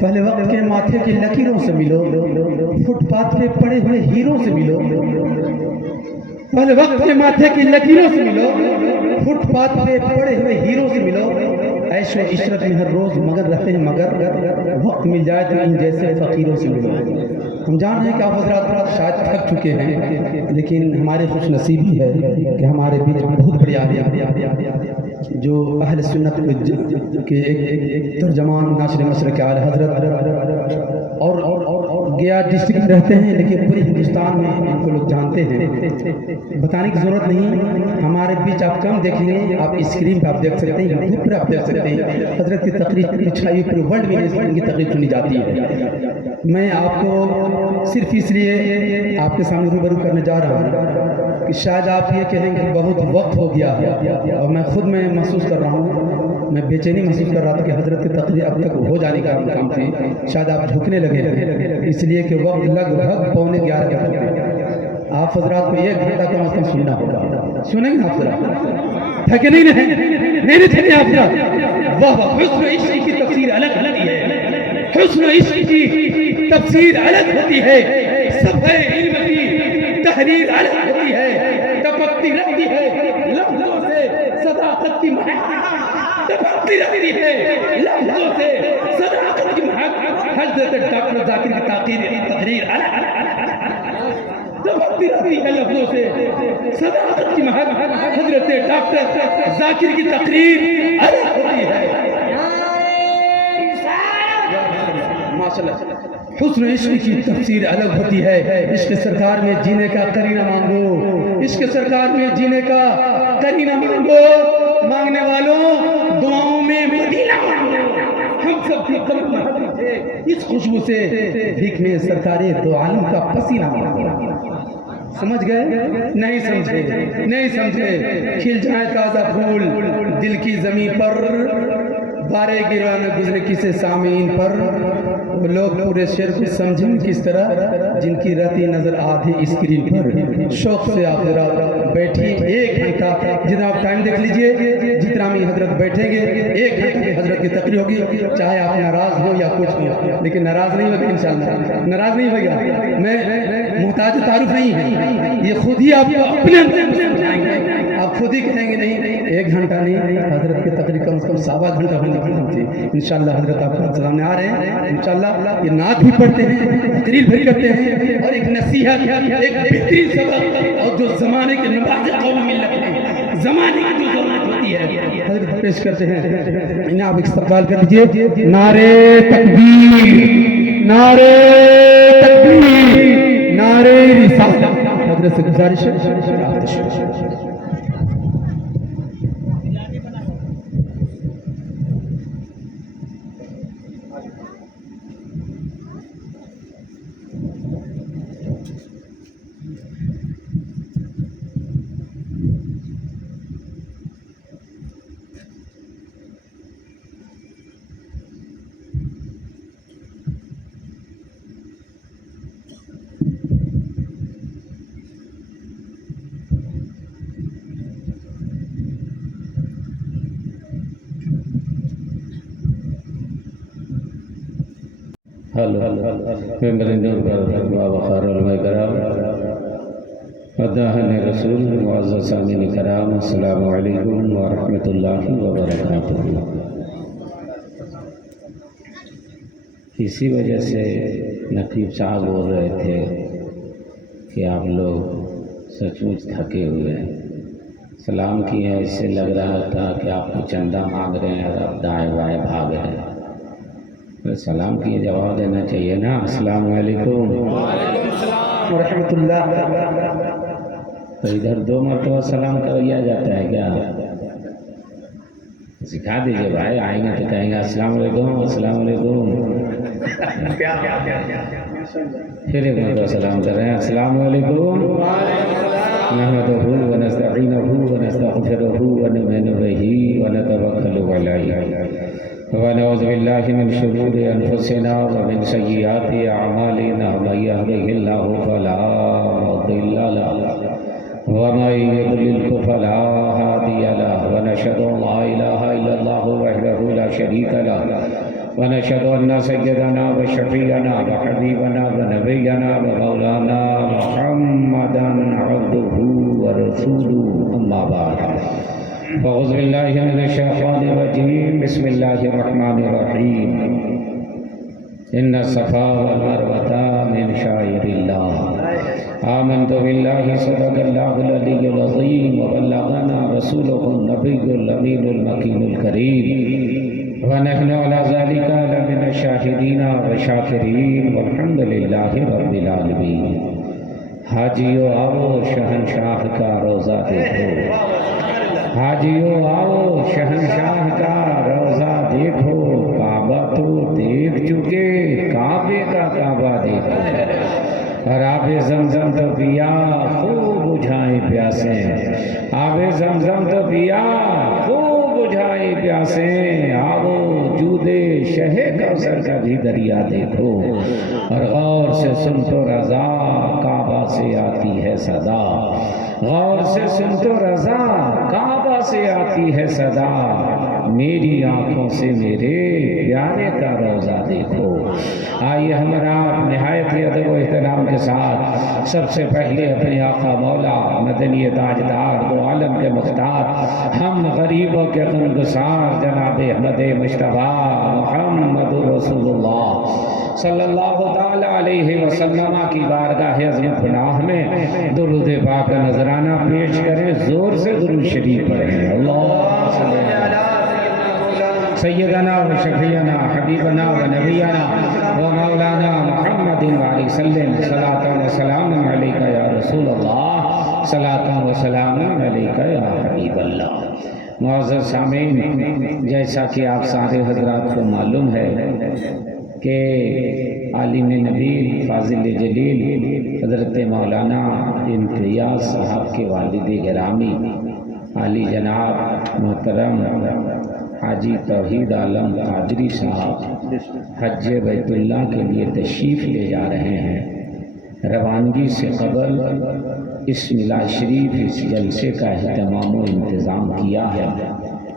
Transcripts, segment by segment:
پہلے وقت کے ماتھے کی لکیروں سے ملو، فٹ پاتھ پہ پڑے ہوئے ہیروں سے ملو، پہلے وقت کے ماتھے کی لکیروں سے ملو، فٹ پاتھ پہ پڑے ہوئے ہیروں سے ملو، عیش و عشرت میں ہر روز مگر رہتے ہیں، مگر وقت مل جائے تو ان جیسے فقیروں سے ملو۔ ہم جان رہے ہیں کہ آپ حضرات شاید تھک چکے ہیں، لیکن ہمارے خوش نصیبی ہے کہ ہمارے بیچ بہت بڑی آدمی جو اہل سنت کے ایک ترجمان ناشر مشرق اعلی حضرت اور گیا ڈسٹرکٹ میں رہتے ہیں، لیکن پورے ہندوستان میں ان کو لوگ جانتے ہیں، بتانے کی ضرورت نہیں۔ ہمارے بیچ آپ کم دیکھیں گے، آپ اسکرین پہ آپ دیکھ سکتے ہیں، یوٹیوب پر آپ دیکھ سکتے ہیں، حضرت کی تقریر چھائی پورے ورلڈ میں ان کی تقریر سنی جاتی ہے۔ میں آپ کو صرف اس لیے آپ کے سامنے روبرو کرنے جا رہا ہوں کہ شاید آپ یہ کہیں کہ بہت وقت ہو گیا ہے، اور میں خود میں محسوس کر رہا ہوں، میں بے چینی محسوس کر رہا تھا کہ حضرت کی تقریر اب تک ہو جانے کا کام تھی، شاید آپ جھکنے لگے ہیں، اس لیے کہ وقت لگ بھگ 11:15 بجے۔ آپ حضرات کو 1 گھنٹہ کم از کم سننا ہوگا، سنیں گے آپ حضرات؟ تھکے نہیں رہے، نہیں تھکے آپ حضرات؟ واہ واہ، حسن عشق کی تفسیر الگ ہوتی ہے، حسن عشق کی تفسیر الگ ہوتی ہے، صفحہ علم کی تحریر الگ ہوتی ہے، ٹپکتی رہتی ہے لفظوں سے صداقت کی مہک، ٹپکتی رہتی ہے لفظوں سے صداقت کی مہک۔ حضرت ڈاکٹر ذاکر کی تقریر الگ ٹپکتی رہتی ہے لفظوں سے صداقت کی مہک، حضرت ڈاکٹر ذاکر کی تقریر الگ ہوتی ہے۔ حسن عشق کی تفسیر الگ ہوتی ہے، عشق سرکار میں جینے کا قرینہ مانگو، عشق سرکار میں جینے کا قرینہ مانگو، مانگنے والوں دعاؤں میں مدینہ مانگو، ہم سب کی قلب محبت ہے اس خوشبو سے، بھیک میں سرکار دو عالم کا پسینہ مانگو۔ سمجھ گئے؟ نہیں سمجھے، نہیں سمجھے۔ کھل جائیں تازہ پھول دل کی زمین پر، بارے گرانا گزرے کسے سامعین پر، لوگ پورے شعر کو سمجھیں کس طرح جن کی رہتی نظر آدھی اسکرین پر۔ شوق سے آپ ذرا بیٹھیے 1 گھنٹہ، جتنا آپ ٹائم دیکھ لیجئے، جتنا بھی حضرت بیٹھیں گے 1 گھنٹے میں حضرت کی تقریر ہوگی، چاہے آپ ناراض ہو یا کچھ ہو، لیکن ناراض نہیں ہوگا انشاءاللہ، ناراض نہیں ہوگا۔ میں محتاج تعارف نہیں ہے، یہ خود ہی آپ کو اپنے اندر سمجھائیں گے، آپ خود ہی کہیں گے نہیں 1 گھنٹہ نہیں، حضرت کی تقریر کم سے کم 1.25 گھنٹہ ہونے کی تھی۔ انشاءاللہ حضرت آپ کے سامنے آ رہے ہیں، انشاءاللہ یہ نعت بھی پڑھتے ہیں، تقریر بھی کرتے ہیں، اور ایک نصیحت، ایک بہترین سبق، اور جو زمانے کے نباض قوم ملت ہے، زمانے کی جو ضرورت ہوتی ہے حضرت پیش کرتے ہیں، انہیں آپ استقبال کر لیجئے۔ نعرہ تکبیر، نعرہ تکبیر، نعرہ رسالت۔ حضرت سے گزارش ہے آپ تشریف۔ ممبر نور کا وقار علماء کرام، مداحن رسول، معزز سامعین کرام، السلام علیکم ورحمۃ اللہ وبرکاتہ۔ اسی وجہ سے نقیب صاحب بول رہے تھے کہ آپ لوگ سچ مچ تھکے ہوئے ہیں، سلام کیے ہیں، اس سے لگ رہا تھا کہ آپ کو چندہ مانگ رہے ہیں اور آپ دائیں بائیں بھاگ رہے ہیں۔ سلام کیے جواب دینا چاہیے نا، السلام علیکم ورحمۃ اللہ۔ تو ادھر 2 مرتبہ سلام کر لیا جاتا ہے کیا؟ سکھا دیجئے بھائی، آئیں گے تو کہیں گے السلام علیکم، السلام علیکم، پھر 1 مرتبہ سلام کر رہے ہیں، السلام علیکم، نحمدہ ونستعینہ ونستغفرہ ونؤمن بہ ونتوکل علیہ ونعوذ باللہ من شرور انفسنا ومن سیئات اعمالنا، من یہدہ اللہ فلا مضل لہ ومن یضلل فلا ہادی لہ، ونشہد ان لا الہ الا اللہ وحدہ لا شریک لہ ونشهد أن سيدنا وشفيعنا وحبيبنا ونبينا ومولانا محمدا عبده ورسوله أما بعد فأعوذ بالله من الشيطان الرجيم بسم الله الرحمن الرحيم إن الصفا والمروة من شعائر الله آمنت بالله صدق الله العلي العظيم وبلغنا رسوله النبي الأمين المكين الكريم ونحن على ذلك لمن الشاهدين والشاكرين والحمد لله رب العالمين حاجیو آؤ شہنشاہ کا روزہ دیکھو حاجیو آؤ شہنشاہ کا روزہ دیکھو کعبہ تو دیکھ چکے کعبے کا کعبہ دیکھو اور آب زمزم تو پیا خوب بجھائیں پیاسیں آب زمزم تو پیا خوب بجھائیں پیاسیں آؤ جودے شہ کوثر کا بھی دریا دیکھو اور غور سے سن تو رضا کعبہ سے آتی ہے صدا غور سے سن تو رضا کعبہ سے آتی ہے صدا میری آنکھوں سے میرے پیارے کا روزہ دیکھو آئیے ہمارا نہایت ادب و احترام کے ساتھ سب سے پہلے اپنے آقا مولا مدنی تاجدار دو عالم کے مختار ہم غریبوں کے غمگسار جناب احمد مصطفیٰ محمد رسول اللہ صلی اللہ تعالیٰ علیہ وسلم کی بارگاہ عظمت پناہ میں درود پاک نذرانہ پیش کریں زور سے درود شریف پڑھیں اللہ صلی اللہ علیہ سیدنا و شفیعنا حبیبنا و نبینا و مولانا محمد علیہ وسلم صلاۃ و سلام علیکہ یا رسول اللہ صلاۃ و سلام علیکہ یا حبیب اللہ معزز سامعین جیسا کہ آپ سارے حضرات کو معلوم ہے کہ عالم نبی فاضل جلیل حضرت مولانا امتیاز صاحب کے والد گرامی عالی جناب محترم حاجی توحید عالم قادری صاحب حج بیت اللہ کے لیے تشریف لے جا رہے ہیں روانگی سے قبل اس میلاد شریف اس جلسے کا اہتمام و انتظام کیا ہے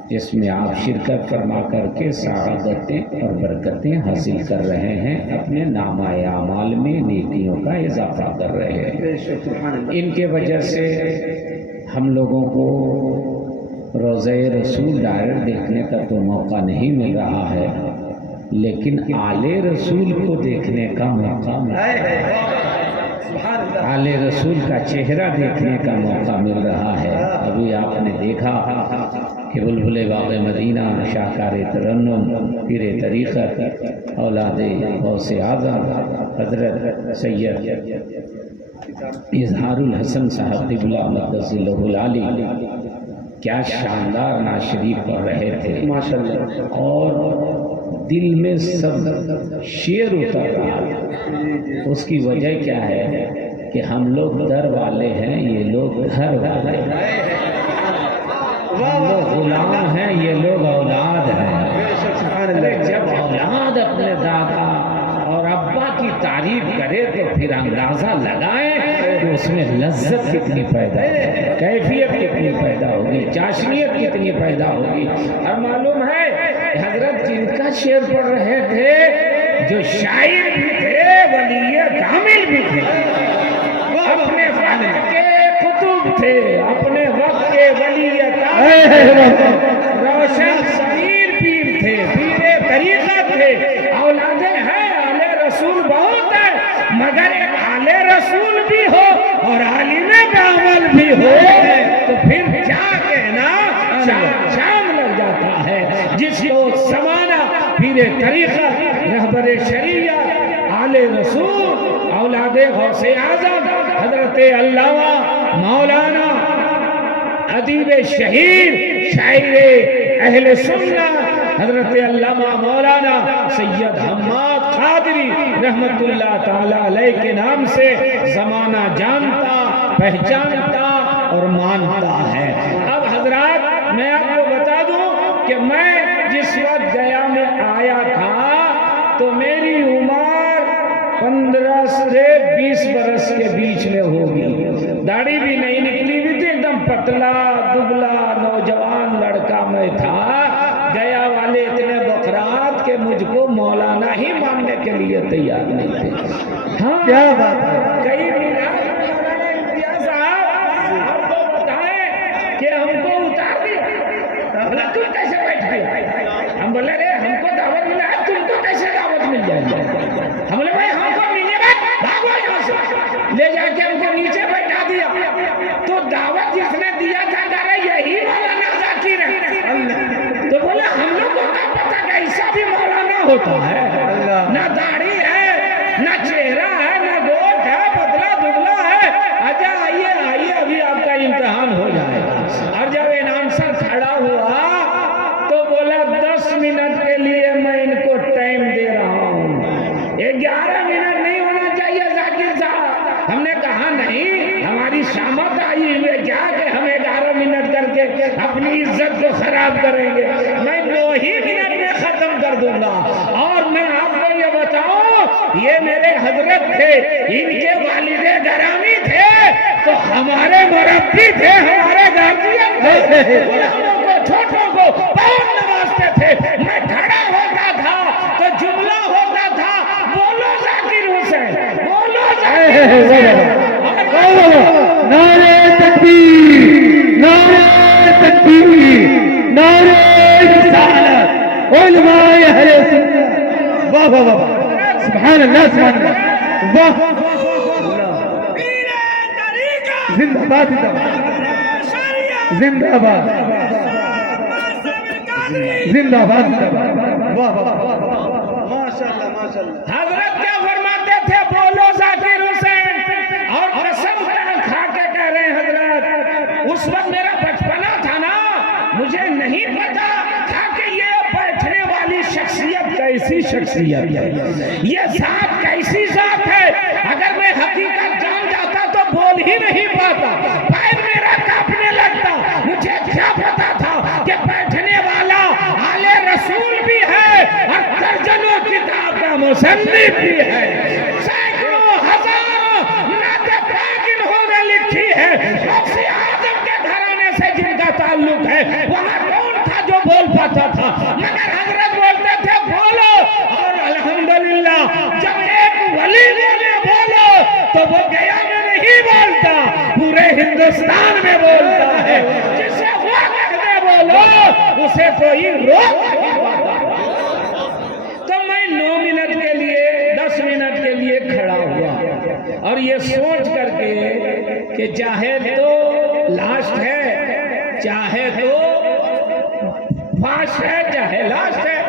جس میں آپ شرکت فرما کر کے سعادتیں اور برکتیں حاصل کر رہے ہیں اپنے نامہ اعمال میں نیکیوں کا اضافہ کر رہے ہیں ان کے وجہ سے ہم لوگوں کو روضہ رسول ڈائریکٹ دیکھنے کا تو موقع نہیں مل رہا ہے لیکن آل رسول کو دیکھنے کا موقع مل رہا ہے آل رسول کا چہرہ دیکھنے کا موقع مل رہا ہے ابھی آپ نے دیکھا کہ بلبل باغ مدینہ شاہکار ترنم پیر طریقت اولاد غوث اعظم حضرت سید اظہار الحسن صاحب قبلہ مقدس اللہ العالی کیا شاندار نعت شریف پڑھ رہے تھے ماشاءاللہ اور دل میں سب شعر اتر رہا ہے اس کی وجہ کیا ہے کہ ہم لوگ در والے ہیں یہ لوگ گھر والے ہیں ہم لوگ غلام ہیں یہ لوگ اولاد ہیں جب اولاد اپنے دادا اور ابا کی تعریف کرے تو پھر اندازہ لگائیں کہ اس میں لذت کتنی پیدا ہوگی کیفیت کتنی پیدا ہوگی چاشنیت کتنی پیدا ہوگی اور معلوم ہے حضرت جن کا شعر پڑھ رہے تھے جو شاعر بھی تھے ولی کامل بھی تھے اپنے وقت کے قطب تھے اپنے وقت کے ولی روشن ضمیر پیر تھے پیر طریقت تھے اولادیں ہیں آل رسول بہت ہے مگر ایک آل رسول بھی ہو اور عالم کامل بھی ہو تو پھر کیا کہنا شام لگ جاتا ہے جس کو زمانہ پیر طریقت رہبر شریعت آل رسول اولاد غوث اعظم حضرت علامہ مولانا ادیب شہیر شاعر اہل سنت حضرت علامہ مولانا سید حماد قادری رحمت اللہ تعالی علیہ کے نام سے زمانہ جانتا پہچانتا اور مانتا ہے اب حضرات میں آپ کو بتا دوں کہ میں جس وقت گیا میں آیا تھا تو میری عمر 15 سے 20 برس کے بیچ میں ہوگی داڑھی بھی نہیں نکلی ہوئی تھی ایک دم پتلا دبلا نوجوان لڑکا میں تھا گیا والے اتنے بکرات کہ مجھ کو نہیں ماننے کے لیے تیار نہیں تھے. ہاں کیا بات ہے. کئی امتیاز صاحب ہم کو بتائیں کہ ہم کو اتار دیا. بولا تم کیسے بیٹھ گیا؟ ہم بولے رے ہم کو دعوت ملا ہے, تم کو کیسے دعوت مل جائے گی؟ ہم بولے بھائی ہم کو ملے گا, بھاگو یہاں سے. لے جا کے ہم کو نیچے بیٹھا دیا. تو دعوت جس نے دیا تھا کہہ رہے یہی مولانا ذاکر ہے. تو بولے ہم لوگ کو کیا پتا کہ ایسا بھی مولانا ہوتا ہے؟ نہ داڑھی ہے, نہ چہرہ ہے, نہ گوٹ ہے, پتلا دبلا ہے. اچھا آئیے آئیے ابھی آپ کا امتحان ہو جائے گا. اور جب اناؤنسر کھڑا ہوا تو بولا 10 منٹ کے لیے میں ان کو ٹائم دے رہا ہوں. 11 منٹ نہیں ہونا چاہیے ذاکر صاحب. ہم نے کہا نہیں, ہماری شامت آئی ہوئی کیا کہ ہم 11 منٹ کر کے اپنی عزت کو خراب کریں گے. میں 2 ہی منٹ میں ختم کر دوں گا. اور میں آپ کو یہ بتاؤں, یہ میرے حضرت تھے, ان کے والد گرامی تھے, تو ہمارے مربی تھے, ہمارے گارجین تھے. غلاموں کو چھوٹوں کو بہت نوازتے تھے. میں کھڑا ہوتا تھا تو جملہ ہوتا تھا, بولو ذاکر حسین, بولو ذاکر حسین. نعرہ تکبیر, نعرہ تکبیر, نعرہ رسالت, علماء اہل سنت. واہ واہ واہ, سبحان اللہ سبحان اللہ. واہ, زندہ باد, زندہ باد, زندہ باد. واہ واہ, ماشاء اللہ ماشاء اللہ. حضرت کیا فرماتے تھے؟ بولو ذاکر حسین. اور قسم کھا کے کہہ رہے ہیں حضرت, اس وقت میرا بچپنا تھا نا, مجھے نہیں پتا تھا کہ یہ بیٹھنے والی شخصیت کیسی شخصیت ہے, یہ ذات کیسی ذات ہے. اگر میں حقیقت جان جاتا تو بول ہی نہیں پاتا, پیر میرا کانپنے لگتا. مجھے کیا پتا تھا کہ بیٹھنے والا آل رسول بھی ہے اور درجنوں کتاب کا مصنف بھی ہے. سینکڑوں ہزاروں نعت پاک انہوں نے لکھی ہے. غوث اعظم کے گھرانے سے جن کا تعلق ہے, وہاں کون تھا جو بول پاتا تھا؟ مگر حضرت بولتے تھے بولو. اور الحمدللہ جب ایک ولی بولے بولو تو وہ گیا میں نہیں بولتا, پورے ہندوستان میں بولتا ہے. جسے وہ کہتے بولو اسے کوئی روک نہیں پاتا. تو میں 9 منٹ کے لیے 10 منٹ کے لیے کھڑا ہوا اور یہ سوچ کر کے کہ چاہے تو لاسٹ ہے, چاہے تو فاسٹ ہے, چاہے لاسٹ ہے,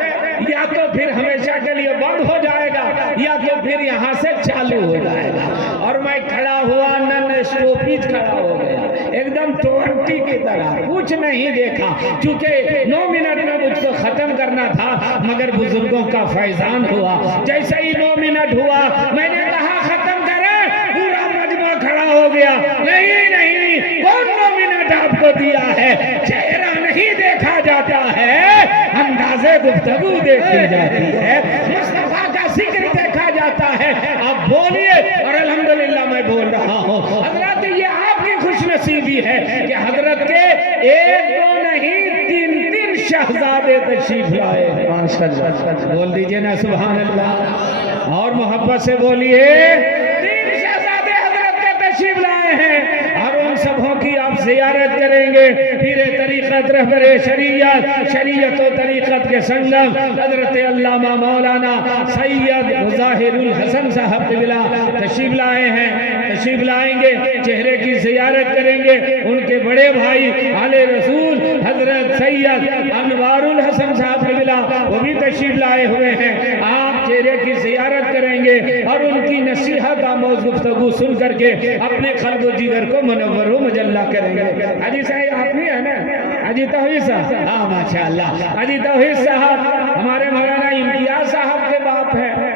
یا تو پھر ہمیشہ کے لیے بند ہو جائے گا, یا تو پھر یہاں سے چالو ہو جائے گا. اور میں کھڑا ہوا, نن اسٹوپیج کھڑا ہو گیا, ایک دم 20 کی طرح, کچھ نہیں دیکھا. چونکہ 9 منٹ میں مجھ کو ختم کرنا تھا, مگر بزرگوں کا فیضان ہوا. جیسے ہی 9 منٹ ہوا میں نے کہا ختم کریں, پورا مجمع کھڑا ہو گیا. نہیں نہیں, کون 9 منٹ آپ کو دیا ہے؟ چہرہ نہیں دیکھا جاتا ہے, انداز گفتگو دیکھی جاتی ہے, مصطفیٰ کا ذکر دیکھا جاتا ہے. آپ بولیے. اور الحمدللہ میں بول رہا ہوں. حضرت یہ آپ کی خوش نصیبی ہے کہ حضرت کے 1 2 نہیں 3 شہزادے تشریف لائے. ماشاءاللہ, بول دیجئے نا سبحان اللہ, اور محبت سے بولیے. 3 شہزادے حضرت کے تشریف لائے ہیں, اور ان سبوں کی آپ زیارت کریں گے. پیر طریقت رہبر شریعت, شریعت و طریقت کے سنگم حضرت علامہ مولانا سید مظاہر الحسن صاحب قبلہ تشریف لائے ہیں, تشریف لائیں گے. چہرے کی زیارت کریں گے. ان کے بڑے بھائی آل رسول حضرت سید انوار الحسن صاحب قبلہ وہ بھی تشریف لائے ہوئے ہیں. آپ چہرے کی زیارت کریں گے اور ان کی نصیحت آموز گفتگو سن کر کے اپنے قلب و جگر کو منور و مجلہ کریں گے. حاجی صاحب آپ نہیں ہے نا, حاجی توحید صاحب, ہاں ماشاءاللہ. حاجی توحید صاحب ہمارے مولانا امتیاز صاحب کے باپ ہیں.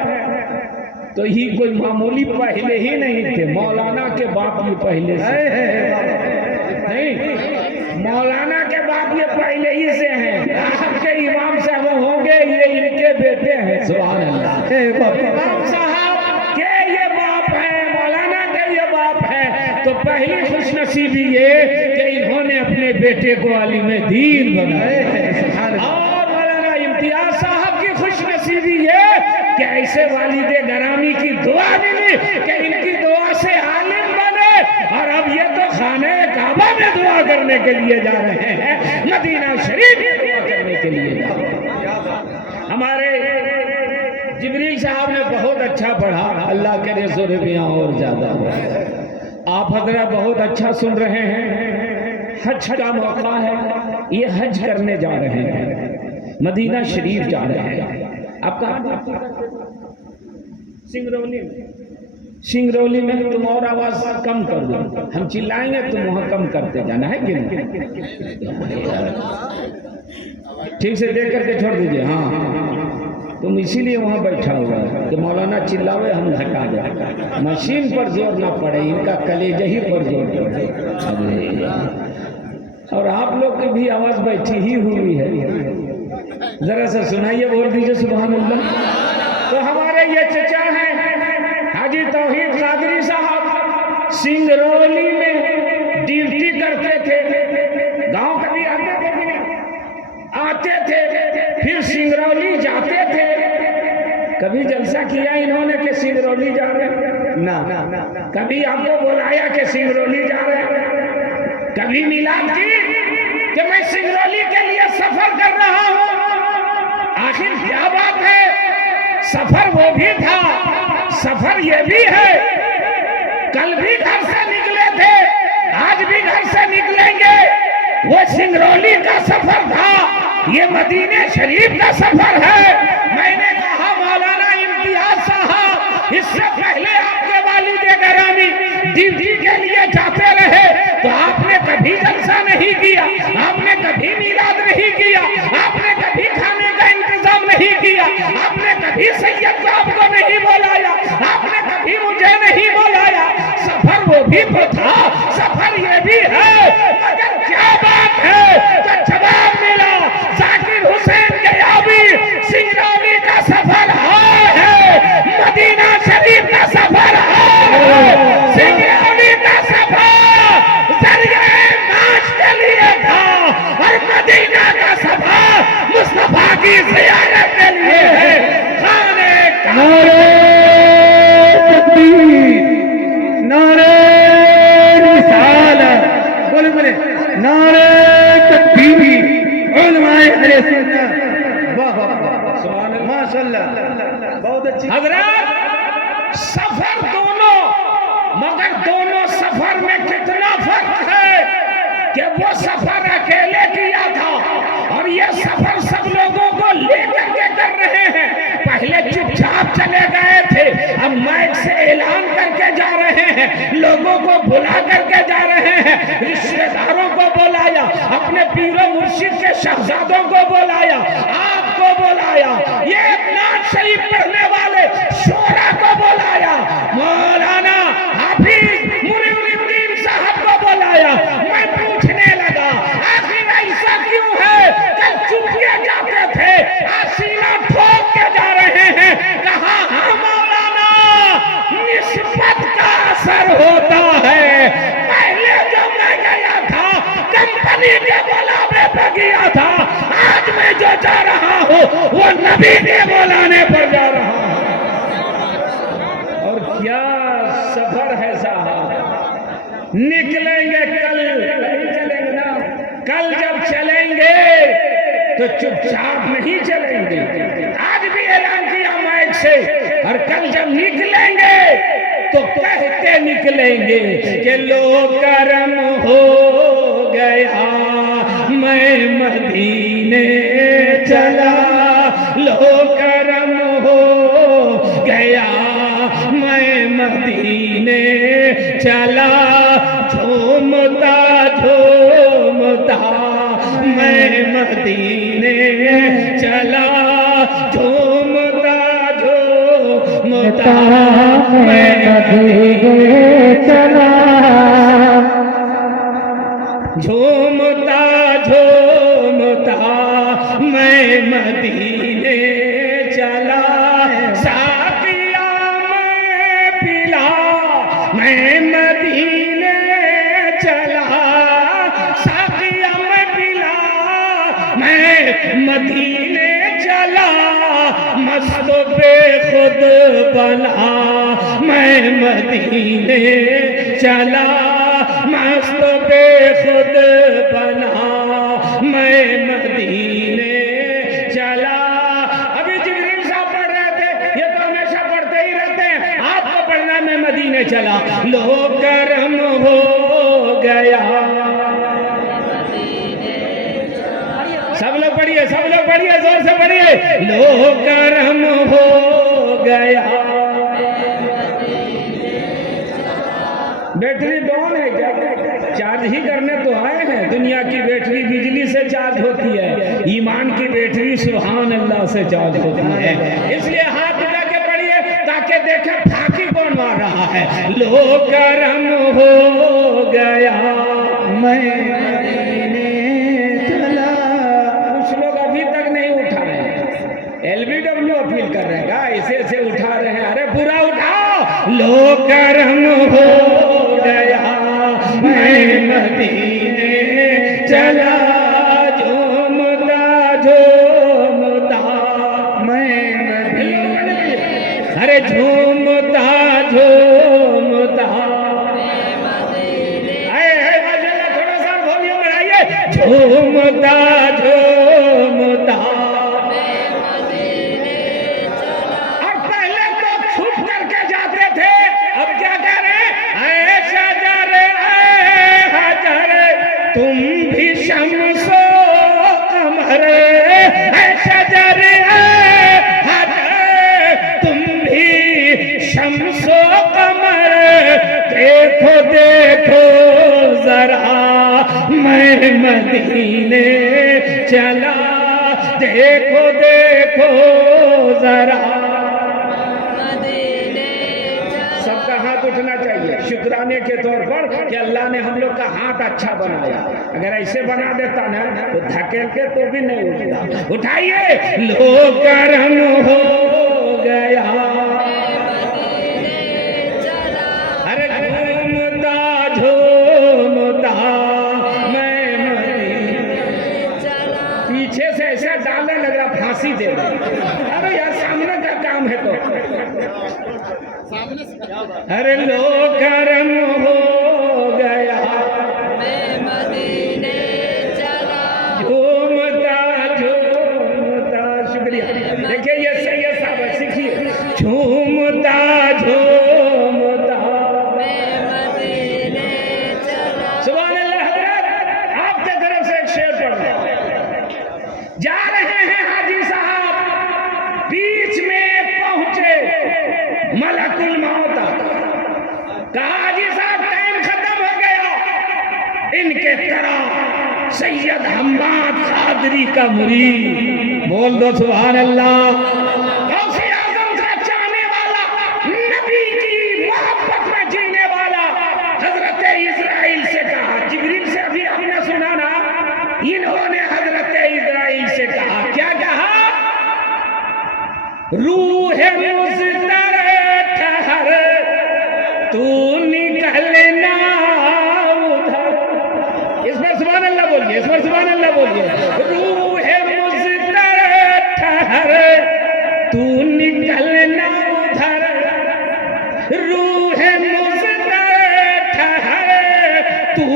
تو ہی کوئی معمولی پہلے ہی نہیں تھے, مولانا کے باپ یہ پہلے سے نہیں, مولانا کے باپ یہ پہلے ہی سے ہیں. آپ کے امام صاحب ہوں گے, یہ ان کے بیٹے ہیں. سبحان اللہ. امام صاحب کے یہ باپ ہیں, مولانا کے یہ باپ ہیں. تو پہلی خوش نصیبی یہ کہ انہوں نے اپنے بیٹے کو عالم دین بنایا. اور مولانا امتیاز صاحب کی خوش نصیبی یہ کہ ایسے والد گرامی کی دعا ملی کہ ان کی دعا سے عالم بنے، اور اب یہ تو خانہ کعبہ میں دعا کرنے کے لیے جا رہے ہیں، مدینہ شریف میں دعا کرنے کے لیے جا رہے ہیں۔ ہمارے جبریل صاحب نے بہت اچھا پڑھا، اللہ کے رسول بھی اور زیادہ، آپ حضرات بہت اچھا سن رہے ہیں۔ حج کا موقع ہے، یہ حج کرنے جا رہے ہیں، مدینہ شریف جا رہے ہیں۔ آپ کہاں؟ سنگرولی میں تم اور آواز کم کر دو، ہم چلائیں گے تم وہاں کم کرتے جانا ہے کہ نہیں؟ ٹھیک سے دیکھ کر کے چھوڑ دیجئے۔ ہاں تم اسی لیے وہاں بیٹھا ہوا ہے کہ مولانا چلاوے ہم گھٹا جائیں، مشین پر زور نہ پڑے، ان کا کلیجہ ہی پر زور پڑے۔ اور آپ لوگ کی بھی آواز بیٹھی ہی ہوئی ہے، ذرا سا سنائیے، بول دیجئے سبحان اللہ۔ تو ہمارے یہ چچا ہیں حاجی توحید قادری صاحب، سنگرولی میں ڈیوٹی کرتے تھے، گاؤں کبھی آتے تھے، پھر سنگرولی جاتے تھے۔ کبھی جلسہ کیا انہوں نے کہ سنگرولی جا رہے ہیں؟ نہ۔ کبھی آپ کو بلایا کہ سنگرولی جا رہے ہیں؟ کبھی میلاد کی کہ میں سنگرولی کے لیے سفر کر رہا ہوں؟ آخر کیا بات ہے؟ سفر وہ بھی تھا، سفر یہ بھی ہے، کل بھی گھر سے نکلے تھے، آج بھی گھر سے نکلیں گے۔ وہ سنگرولی کا سفر تھا، یہ مدینہ شریف کا سفر ہے۔ میں نے کہا مولانا امتیاز صاحب، اس سے پہلے آپ کے والد گرامی ڈیوٹی کے لیے جاتے رہے تو آپ نے کبھی جلسہ نہیں کیا، آپ نے کبھی میلاد نہیں کیا، آپ نے کبھی کھانے کا انتظام نہیں کیا، آپ نے کبھی سید صاحب کو نہیں بلایا، آپ نے کبھی مجھے نہیں بلایا۔ سفر وہ بھی تو تھا، سفر یہ بھی ہے، مگر کیا بات ہے تو جواب ملا، ذاکر حسین گیابی سنگرولی کا سفر ہے، مدینہ شریف کا سفر ہے، سنگرولی کا سفر ذریعہ معاش کے لیے تھا، اور مدینہ کا سفر مصطفیٰ کی زیارت کے لیے ہے۔ خانے نعرہ تکبیر، نعرہ رسالت، بولے نعرہ تکبیر، علماء اہل سنت، واہ واہ واہ، ماشاءاللہ، بہت اچھی۔ حضرات سفر دونوں، مگر دونوں سفر میں کتنا فرق ہے کہ وہ سفر اکیلے کیا تھا اور یہ سفر سب لوگوں کو لے کر کے کر رہے ہیں۔ پہلے چپ چاپ چلے گئے تھے، اب مائک سے اعلان کر کے جا رہے ہیں، لوگوں کو بلا کر کے جا رہے ہیں، رشتہ داروں کو بلایا، اپنے پیر و مرشد کے شہزادوں کو بلایا، آپ کو بلایا، یہ نعت شریف پڑھنے والے شعراء کو بلایا، مولانا حافظ منیر الدین صاحب کو بلایا۔ میں پوچھنے لگا آخر ایسا کیوں ہے؟ کل چپ کے جاتے تھے، آج سینہ ٹھوک کے جا رہے ہیں۔ کہا ہاں مولانا، نسبت کا اثر ہوتا ہے۔ پہلے جو میں گیا تھا کمپنی کے بلانے پہ گیا تھا، آج میں جو جا رہا ہوں وہ نبی کے بلانے پر جا رہا ہوں۔ اور کیا سفر ہے صاحب، نکلیں گے کل، نہیں چلیں گے نا، کل جب چلیں گے تو چپ چاپ نہیں چلیں گے، آج بھی اعلان کیا مائک سے، اور کل جب نکلیں گے تو کہتے نکلیں گے کہ لو کرم ہو گیا میں مدینے چلا، لو کرم ہو گیا میں مدینے چلا، جھومتا جھومتا میں مدینے چلا، جھومتا جھومتا میں مدینے چلا، جھومتا جھومتا میں مدینے چلا، ساقیا میں پلا میں مدینے چلا، ساقیا میں پلا میں مدینے چلا، مست بے خود بنا میں مدینے چلا مست بے خود بنا میں مدینے چلا ابھی جبریل صاحب پڑھ رہے تھے یہ تو ہمیشہ پڑھتے ہی رہتے ہیں آپ کو پڑھنا میں مدینے چلا لو کرم ہو گیا سب لوگ پڑھیے زور سے پڑھیے لو کرم ہو گیا بیٹری ڈاؤن ہے کیا چارج ہی کرنے تو آئے ہیں دنیا کی بیٹری بجلی سے چارج ہوتی ہے ایمان کی بیٹری سبحان اللہ سے چارج ہوتی ہے اس لیے ہاتھ اٹھا کے پڑھیے تاکہ دیکھیں پھاکی کون مار رہا ہے لو کرم ہو گیا میں مدینے چلا کچھ لوگ ابھی تک نہیں اٹھا رہے ہیں LBW اپیل کر رہے ہیں ایسے اٹھا رہے ہیں ارے پورا اٹھاؤ لو کرم ہو گیا میں مدینے چلا جھومتا جھومتا میں مدینے ارے جھومتا جھومتا تھوڑا سا والیوم بڑھائیے جھومتا جھومتا اور پہلے تو چھپ کر کے جاتے تھے اب کیا کہہ رہے ہیں اے شجر اے حجر تم بھی شمس و قمر اے شجر اے حجر تم بھی شمس و قمر دیکھو دیکھو ذرا میں مدینے چلا دیکھو دیکھو ذرا سب کا ہاتھ اٹھنا چاہیے شکرانے کے طور پر کہ اللہ نے ہم لوگ کا ہاتھ اچھا بنایا اگر ایسے بنا دیتا نا تو دھکیل کے تو بھی نہیں اٹھتا اٹھائیے لو کرم ہو گیا ارے جھومتا جھومتا میں پیچھے سے ایسا ڈالنے لگ رہا پھانسی دے رہا ارے یار سامنے کا کام ہے تو ارے لو کرم ہو گیا جھومتا جھومتا شکریہ دیکھیے یہ سید صاحب سیکھیے جھومتا جھومتا سبحان اللہ حضرت آپ کے طرف سے ایک شعر پڑھ رہا جا رہے ہیں حاجی صاحب بیچ میں پہنچے ملک الموت کہا حاجی صاحب ٹائم ختم ہو گیا ان کے طرح سید حماد قادری کا مرید بول دو سبحان اللہ غوث اعظم کا چاہنے والا نبی کی محبت میں جینے والا حضرت اسرائیل سے کہا جبریل سے ابھی ہم نے سنا نا انہوں نے حضرت اسرائیل سے کہا کیا کہا روح مزدر ٹھہر تو نکلنا ادھر اس پر سبحان اللہ بولیے اس پر سبحان اللہ بولیے روح مزدر ٹھہر تو نکلنا ادھر روح مزدر ٹھہر تو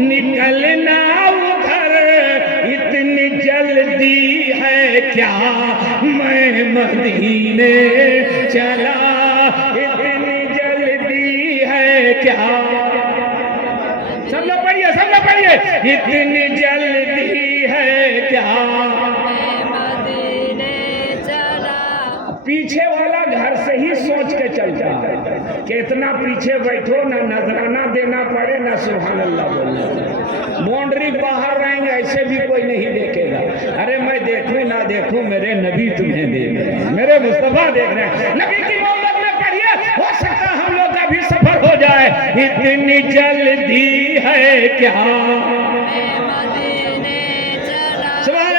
نکلنا ادھر اتنی جلدی ہے کیا میں مدینے چلا اتنی جلدی ہے کیا سب لوگ پڑھیے اتنی جلدی ہے کیا پیچھے والا گھر سے ہی سوچ کے چلتا ہے کہ اتنا پیچھے بیٹھو نہ نذرانہ دینا پڑے نہ سبحان اللہ بولنا باؤنڈری باہر رہیں گے ایسے بھی کوئی نہیں دیکھے گا ارے میں دیکھوں نہ دیکھوں میرے نبی تمہیں دیکھ رہے ہیں میرے مصطفیٰ دیکھ رہے ہیں نبی کی محبت میں پڑھیے ہو سکتا ہم لوگ کا بھی سفر ہو جائے اتنی جلدی ہے کیا سبحان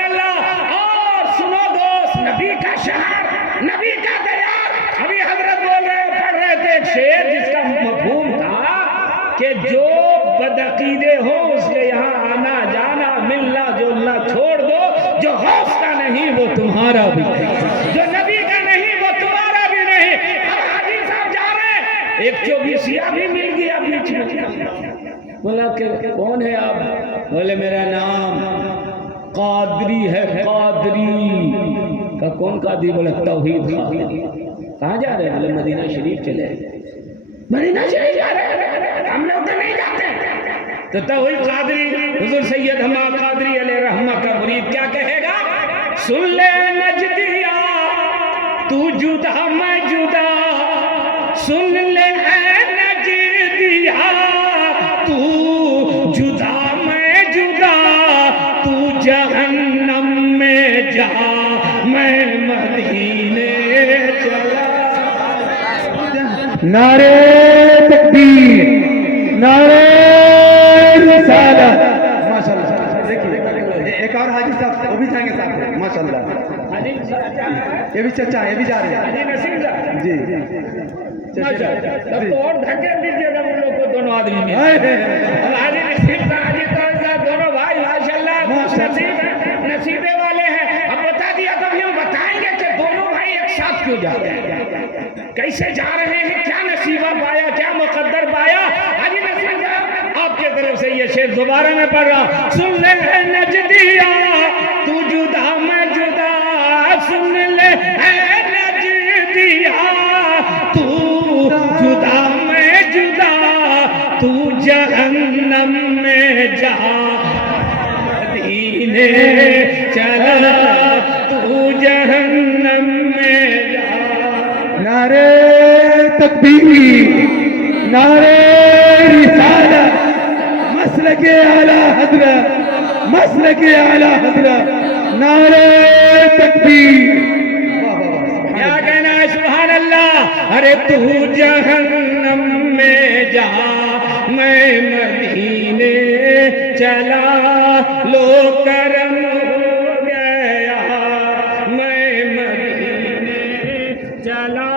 اللہ اور سنو دوست نبی کا شہر نبی کا دیار ابھی حضرت بول رہے پڑھ رہے تھے ایک شعر جس کا مفہوم تھا کہ جو بدعقیدے ہو اس کے یہاں آنا جانا ملنا جلنا چھوڑ دو. جو غوث کا نہیں وہ تمہارا بھی نہیں, جو نبی کا نہیں وہ تمہارا بھی نہیں. اب حاجی صاحب جا رہے ہیں, ایک 24 بھی مل گیا بیچ میں. بولا کہ کون ہے آپ؟ بولے میرا نام قادری ہے. قادری کا کون قادری؟ بولا توحید قادری. کہاں جا رہے ہیں؟ بولے مدینہ شریف چلے. مدینہ شریف جا رہے ہیں؟ ہم لوگ تو نہیں جاتے. تو توحید قادری حضور سید حماد قادری علیہ رحمہ کا مرید کیا کہے گا؟ سن لے نجدیا تو جدا میں جدا, سن لے اے نجدیا تو جدا میں جدا, تو جہنم میں جا میں مدینے چلا. نعرے تکبیر, نعرے رسالت. ماشاءاللہ. دیکھیے ایک اور حاجی صاحب وہ بھی جائیں گے ساتھ میں. ماشاءاللہ. یہ بھی چچا یہ بھی جا رہے ہیں. جی تو اور دھکیل دیجیے گا ان لوگ کو, دونوں آدمی میں. حاجی نصیر صاحب, حاجی طاہر صاحب, دونوں بھائی ماشاءاللہ نصیبے والے ہیں. اب بتا دیا تو ہم بتائیں گے کہ دونوں بھائی ایک ساتھ کیوں جا رہے ہیں, کیسے جا رہے ہیں, کیا نصیبہ پایا, کیا مقدر پایا. حاجی نصیر صاحب آپ کے طرف سے یہ شعر دوبارہ میں پڑھ رہا. سن لے اے نجدیا تو جدا میں جدا, سن لے اے نجدیا تو جدا میں جدا, تو جہنم میں جا مدینے چلا, تو جہنم میں جا. نعرے تکبیر, نعرے رسالت, مسلک اعلی حضرت, مسلک اعلی حضرت. نعرے تکبیر. کیا کہنا ہے سبحان اللہ. ارے تو جہنم میں جا میں مدینے چلا, لو کرم ہو گیا میں مدینے چلا,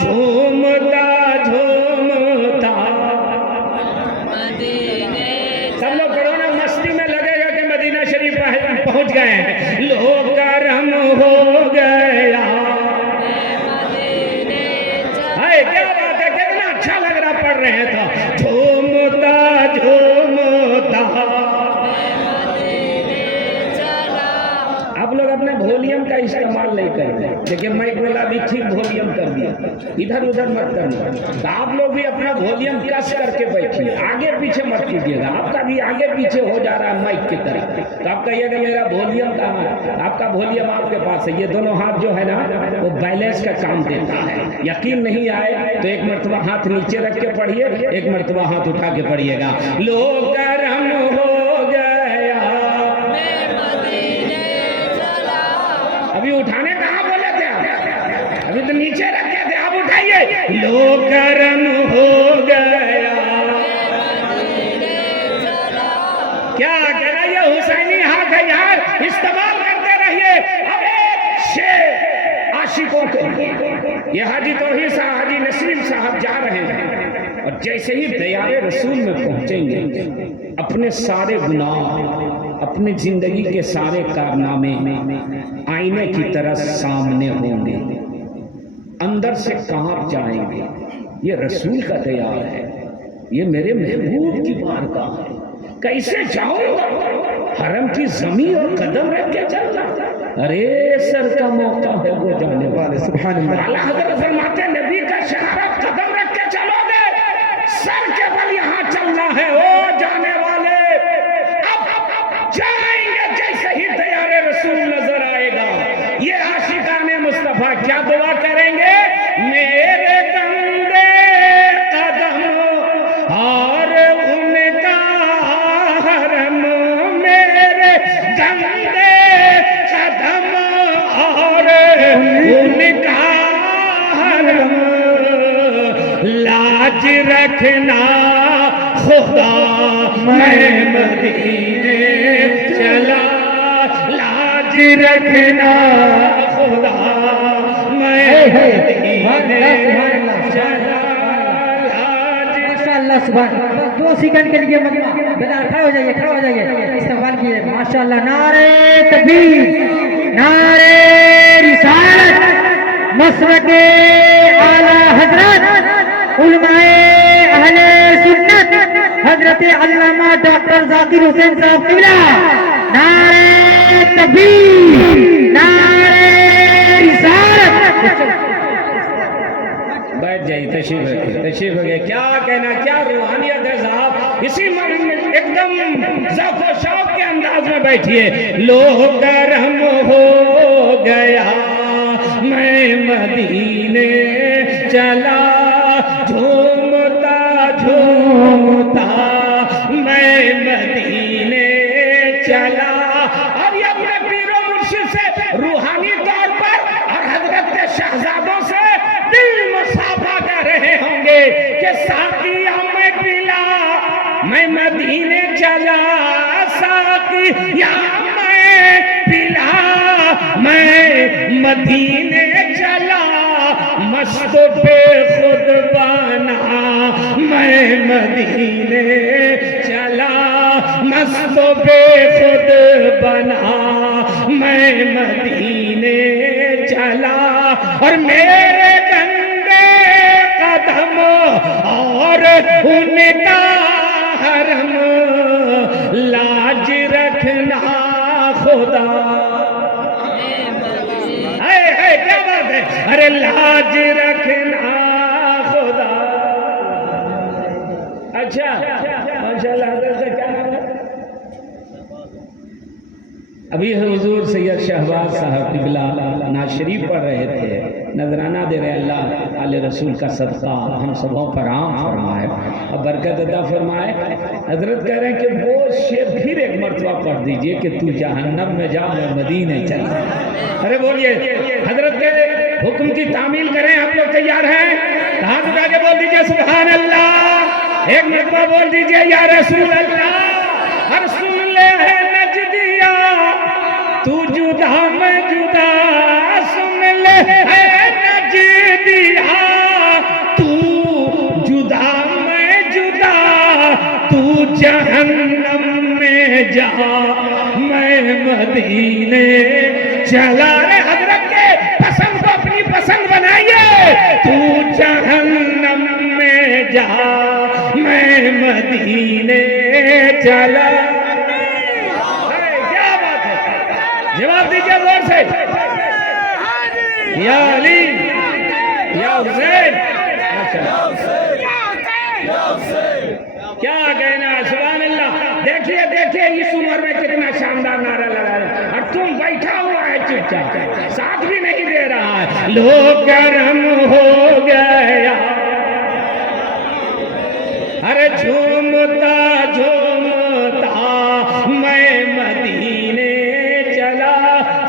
جھومتا جھومتا. سب لوگ پڑھو نا, مستی میں لگے گا کہ مدینہ شریف پہنچ گئے ہیں. لو کرم ہو گیا. کیا بات ہے, کتنا اچھا لگ رہا پڑھ رہے ہیں تو. جھومتا جھومتا. آپ لوگ اپنے وولیوم کا استعمال نہیں کرتے, لیکن مائک والا بھی ٹھیک وولیوم کر دیا, ادھر ادھر مت کرنا. تو آپ لوگ بھی اپنا وولیوم کس کر کے بیٹھیے, آگے پیچھے مت کیجیے گا. آپ کا بھی آگے پیچھے ہو جا رہا ہے مائک کی طرف, تو آپ کہیے گا میرا وولیوم کہاں ہے. آپ کا وولیوم آپ کے پاس ہے. یہ دونوں ہاتھ جو ہے نا وہ بیلنس کا کام دیتا ہے. یقین نہیں آئے تو ایک مرتبہ ہاتھ نیچے رکھ کے پڑھیے, ایک مرتبہ ہاتھ اٹھا کے پڑھیے گا. لو کرم ہو گیا. ابھی اٹھانے کہاں بولے تھے آپ, ابھی تو نیچے رکھے تھے, آپ اٹھائیے. لو کرم ہو گیا. کیا کہنا, یہ حسینی ہاتھ ہے یار, استعمال کرتے رہیے. اب ایک شعر عاشقوں کے لیے. یہ حاجی توحید صاحب, حاجی نصیر صاحب جا رہے ہیں, اور جیسے ہی دیار رسول میں پہنچیں گے اپنے سارے گناہ, اپنی زندگی کے سارے کارنامے آئینے کی طرح سامنے ہوں گے, اندر سے کانپ جائیں گے. یہ رسول کا دیار ہے, یہ میرے محبوب کی بارگاہ ہے. کیسے جاؤں گا حرم کی زمین اور قدم رکھ کے چلنا. ارے سر کا موقع ہے وہ جانے والے. سبحان اللہ. اعلیٰ حضرت فرماتے ہیں نبی کا شہرہ قدم رکھ کے چلو گے, سر کے بل یہاں چلنا ہے. او جانے والے اب جائیں گے جیسے ہی دیار رسول نظر آئے گا. یہ عاشقان مصطفیٰ کیا دعا کریں گے, میرے بندے قدم اور ان کا حرم, میرے بندے قدم اور ان کا حرم, لاج رکھنا خدا میں مدینے چلا, لاج رکھنا خدا میں مدینے چلا, لاج. اللہ سبحان اللہ. 2 سیکنڈ کے لیے مجمع بیدار کھڑے ہو جائیے، کھڑے ہو جائیے، استقبال کیجیے. ماشاءاللہ، نعرہ تکبیر، نعرہ رسالت، مسلک اعلیٰ حضرت علماء اہل سنت حضرت علامہ ڈاکٹر ذاکر حسین صاحب قبلہ. نعرہ تکبیر، نعرہ رسالت. بیٹھ جائیے، تشریف رکھیں، تشریف رکھیں. کیا کہنا، کیا روحانیت ہے صاحب. اسی ایک دم ذوق و شوق کے انداز میں بیٹھیے. لو کرم ہو گیا میں مدینے چلا، جھومتا جھومتا میں مدینے چلا. اور یہ اپنے پیر و مرشد سے روحانی طور پر اور حضرت کے شہزادوں سے دل مصافحہ کر رہے ہوں گے کہ ساقیہ میں پلا میں مدینے چلا، ساقیہ میں پلا میں مدینے چلا، مست پہ خود بنا میں مدینے چلا، مست پہ خود بنا میں مدینے چلا. اور میرے گندے قدم اور ان کا حرم لاج رکھنا خدا. کیا بات ہے، ارے لاج رکھنا خدا. اچھا ماشاءاللہ، حضرت سے کیا نام ہے؟ ابھی حضور سید شہباز صاحب قبلہ نعت شریف پڑھ رہے تھے، نذرانہ دے رہے. اللہ علیہ رسول کا صدقہ ہم سبوں پر عام فرمائے اور برکت عطا فرمائے. حضرت کہہ رہے ہیں کہ وہ شعر پھر ایک مرتبہ پڑھ دیجئے کہ تو جہنم میں جا میں مدینے چلا. ارے بولیے، حضرت کے حکم کی تعمیل کریں. آپ لوگ تیار ہیں؟ ہاتھ اٹھا کے بول دیجئے سبحان اللہ. ایک مرتبہ بول دیجئے یا رسول اللہ. ہر سن لے ہے نجدیا تو جدا میں جدا، سن لے ہے نجدیا تو جدا میں جدا، تو جہنم میں جا میں مدینے چلا. رے حضرت کے پسند کو اپنی پسند بنائیے. تو جہنم میں جا میں مدینے چلا. جواب دیجئے زور سے. یا علی، یا حسین. کیا کہنا ہے، سبحان اللہ. دیکھیے دیکھیے اس عمر میں کتنا شاندار نعرہ لگا رہا ہے اور تم بیٹھا ہوا ہے چپ چاپ، ساتھ بھی نہیں دے رہا ہے. لو کرم ہو گیا، ارے جھومتا جھومتا میں مدینے چلا.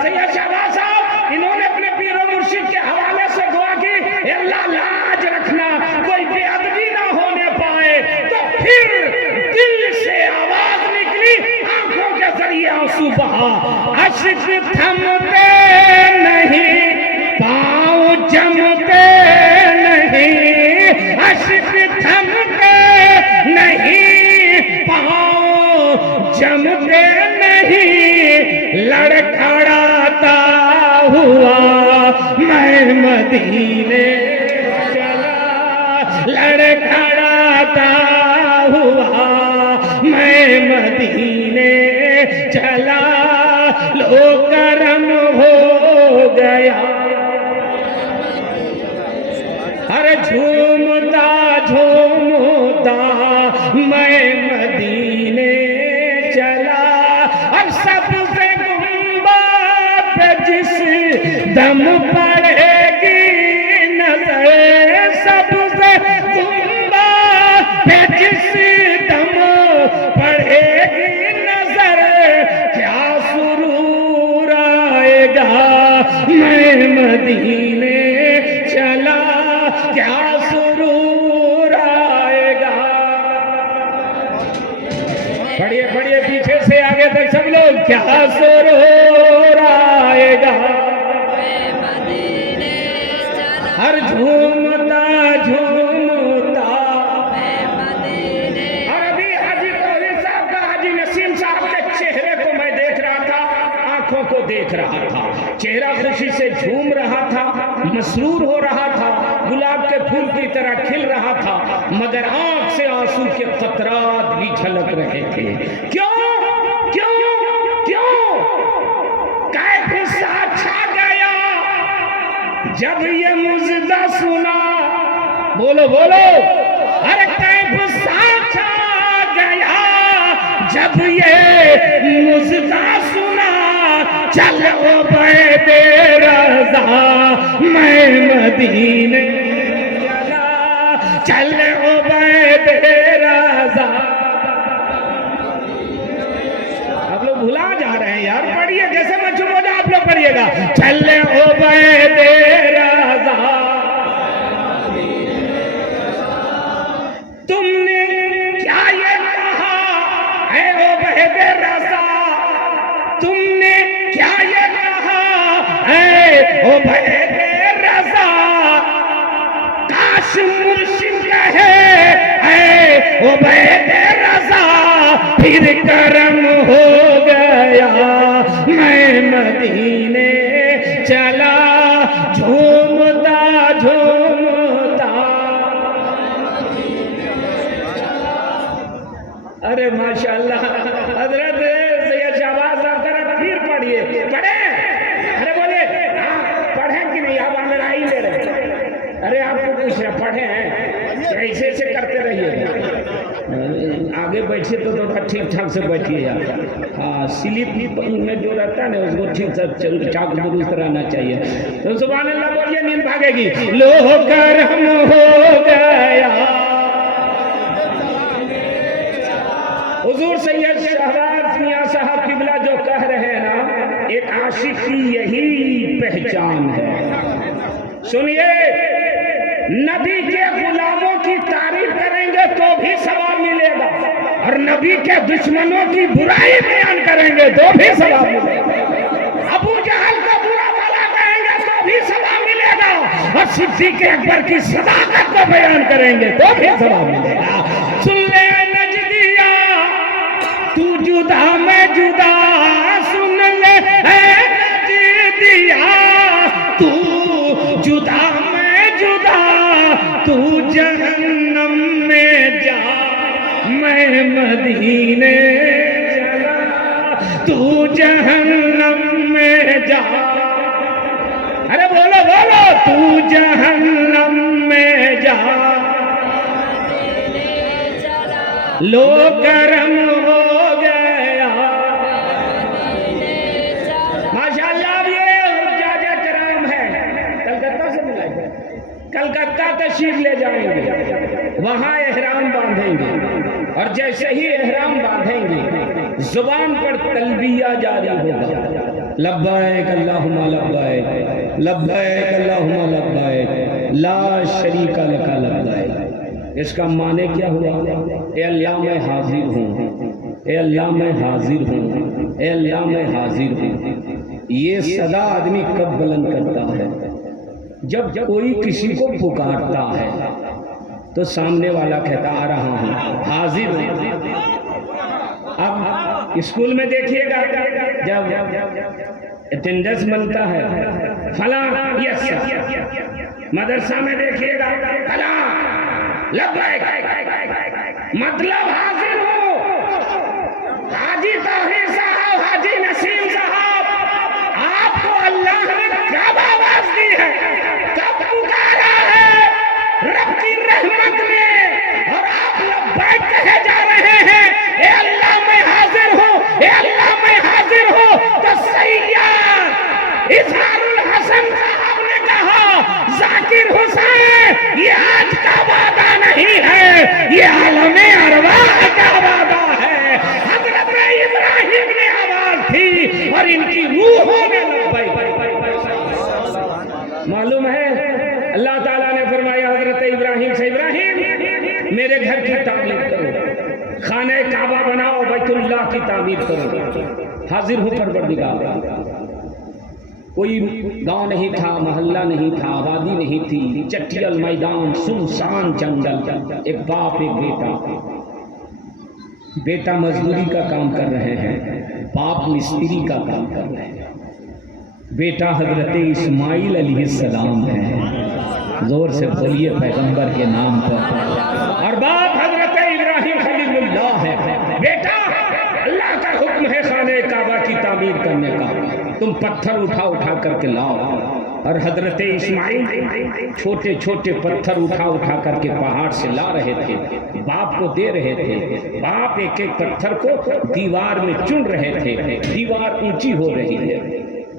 سید شہباز صاحب انہوں نے اپنے پیر و مرشد کے حوالے سے دعا کی، اے اللہ لاج رکھنا، کوئی بے ادبی نہ ہونے پائے. تو پھر دل سے آواز نکلی، آنکھوں کے ذریعے آنسو بہا. اشک تھمتے نہیں، پاؤں جمتے نہیں، اشک تھمتے نہیں، پاؤں جمتے نہیں، لڑکھڑاتا ہوا میں مدینے چلا، لڑکھڑاتا ہوا میں مدینے چلا. لو کرم ہو گیا، ہر جھومتا جھومتا میں مدینے چلا. اب سب سے گنبد پہ جس دم پڑے گی نظر، سب سے گنبد پہ جس دم پڑے گی نظر، کیا سرور آئے گا میں مدینے چلا، کیا سرور آئے گا. پڑھیے پڑھیے پیچھے سے آگے تک سب لوگ. کیا سرور آئے گا، ہر جھومتا جھومتا. اور اب دیکھ رہا تھا، چہرہ خوشی سے جھوم رہا تھا، مسرور ہو رہا تھا، گلاب کے پھول کی طرح کھل رہا تھا، مگر آنکھ سے آنسو کے قطرات بھی جھلک رہے تھے۔ کیوں کیوں کیوں؟ کہ غصہ چھا گیا جب یہ مژدہ سنا، بولو بولو، ارے کہ غصہ چھا گیا جب یہ مژدہ سنا، چل عبید رضا میں مدینے چلا، چل عبید رضا۔ آپ لوگ بھلا جا رہے ہیں یار، پڑھیے جیسے میں چپ ہو جاؤں آپ لوگ پڑھیے گا، چل عبید رضا۔ تم نے کیا یہ کہا اے عبید رضا، تم نے کیا یہ کہا اے عبید رضا، کاش مرشد کہے اے عبید رضا، پھر کرم ہو گیا میں مدینے چلا، جھومتا جھومتا۔ ارے ماشاءاللہ، حضرت سید شہباز صاحب ذرا پھر پڑھیے، پڑھیں، ارے بولے پڑھیں کہ نہیں؟ آپ لڑائی لے رہے، ارے آپ کو پوچھ رہے پڑھیں، ایسے ایسے کرتے رہیے، آگے بیٹھیے تو تھوڑا ٹھیک ٹھاک سے بیٹھیے یار، ہاں سلیپ میں جو رہتا ہے نا اس کو ٹھیک سے چاک درست رہنا چاہیے۔ تو سبحان اللہ بولیے، نیند بھاگے گی۔ لو کرم ہو گیا، حضور سید شہباز میاں صاحب قبلہ جو کہہ رہے ہیں نا، ایک عاشق کی یہی پہچان ہے۔ سنیے، نبی کے غلاموں کی تعریف کریں گے تو بھی ثواب ملے گا، اور نبی کے دشمنوں کی برائی بیان کریں گے تو بھی ثواب ملے گا، ابو جہل کو برا بھلا کہیں گے تو بھی ثواب ملے گا، اور صدیق اکبر کی صداقت کو بیان کریں گے تو بھی ثواب ملے گا۔ سن لے نجدیا تو جدا میں جدا، سن لے اے نجدیا تو جدا میں جدا، تو جہنم میں جا میں مدینے چلا، تو جہنم میں جا، ارے بولو بولو، تو جہنم میں جا، لو کرم ہو گیا۔ ماشاءاللہ، اب یہ حجاج کرام ہے، کلکتہ سے ملا ہے، کلکتہ تشریف لے جائیں گے، وہاں احرام باندھیں گے، اور جیسے ہی احرام باندھیں گے زبان پر تلبیہ جاری ہوگا، لبیک اللہم لبیک، لبیک اللہم لبیک، لا شریک لک لبیک۔ اس کا معنی کیا ہوا؟ اے اللہ میں حاضر ہوں، اے اللہ میں حاضر ہوں، اے اللہ میں حاضر ہوں۔ یہ صدا آدمی کب بلند کرتا ہے؟ جب کوئی کسی کو پکارتا ہے تو سامنے والا کہتا آ رہا ہوں، حاضر ہوں۔ اب اسکول میں دیکھیے گا، جب اٹینڈنس بنتا ہے فلاں، یس، مدرسہ میں دیکھیے گا فلاں، لبیک، مطلب حاضر ہو۔ حاجی طاہر صاحب، حاجی نسیم صاحب، آپ کو اللہ نے کب آواز دی ہے، کب پکارا ہے رب کی رحمت میں، اور آپ لبیک کہے جا رہے ہیں، اے اللہ میں حاضر ہوں، اے اللہ میں حاضر ہوں۔ تو سید اظہار الحسن صاحب نے کہا، ذاکر حسین یہ آج کا وعدہ نہیں ہے، یہ عالم ارواح کا وعدہ ہے۔ حضرت ابراہیم نے آواز دی اور ان کی روحوں نے لبیک۔ معلوم ہے اللہ تعالیٰ نے فرمایا حضرت ابراہیم سے، ابراہیم میرے گھر کی تعمیر کرو، خانہ کعبہ بناؤ، بیت اللہ کی تعمیر کرو، حاضر ہوں پروردگار۔ کوئی گاؤں نہیں تھا، محلہ نہیں تھا، آبادی نہیں تھی، چٹیل میدان، سنسان جنگل، ایک باپ ایک بیٹا، بیٹا مزدوری کا کام کر رہے ہیں، باپ مستری کا کام کر رہے ہیں۔ بیٹا حضرت اسماعیل علیہ السلام ہے. زور سے بولیے پیغمبر کے نام پر. اور باپ حضرت ابراہیم خلیل اللہ ہے. بیٹا اللہ کا حکم ہے خانہ کعبہ کی تعمیر کرنے کا، تم پتھر اٹھا اٹھا کر کے لاؤ. اور حضرت اسماعیل چھوٹے چھوٹے پتھر اٹھا اٹھا کر کے پہاڑ سے لا رہے تھے، باپ کو دے رہے تھے. باپ ایک ایک پتھر کو دیوار میں چن رہے تھے. دیوار اونچی ہو رہی ہے،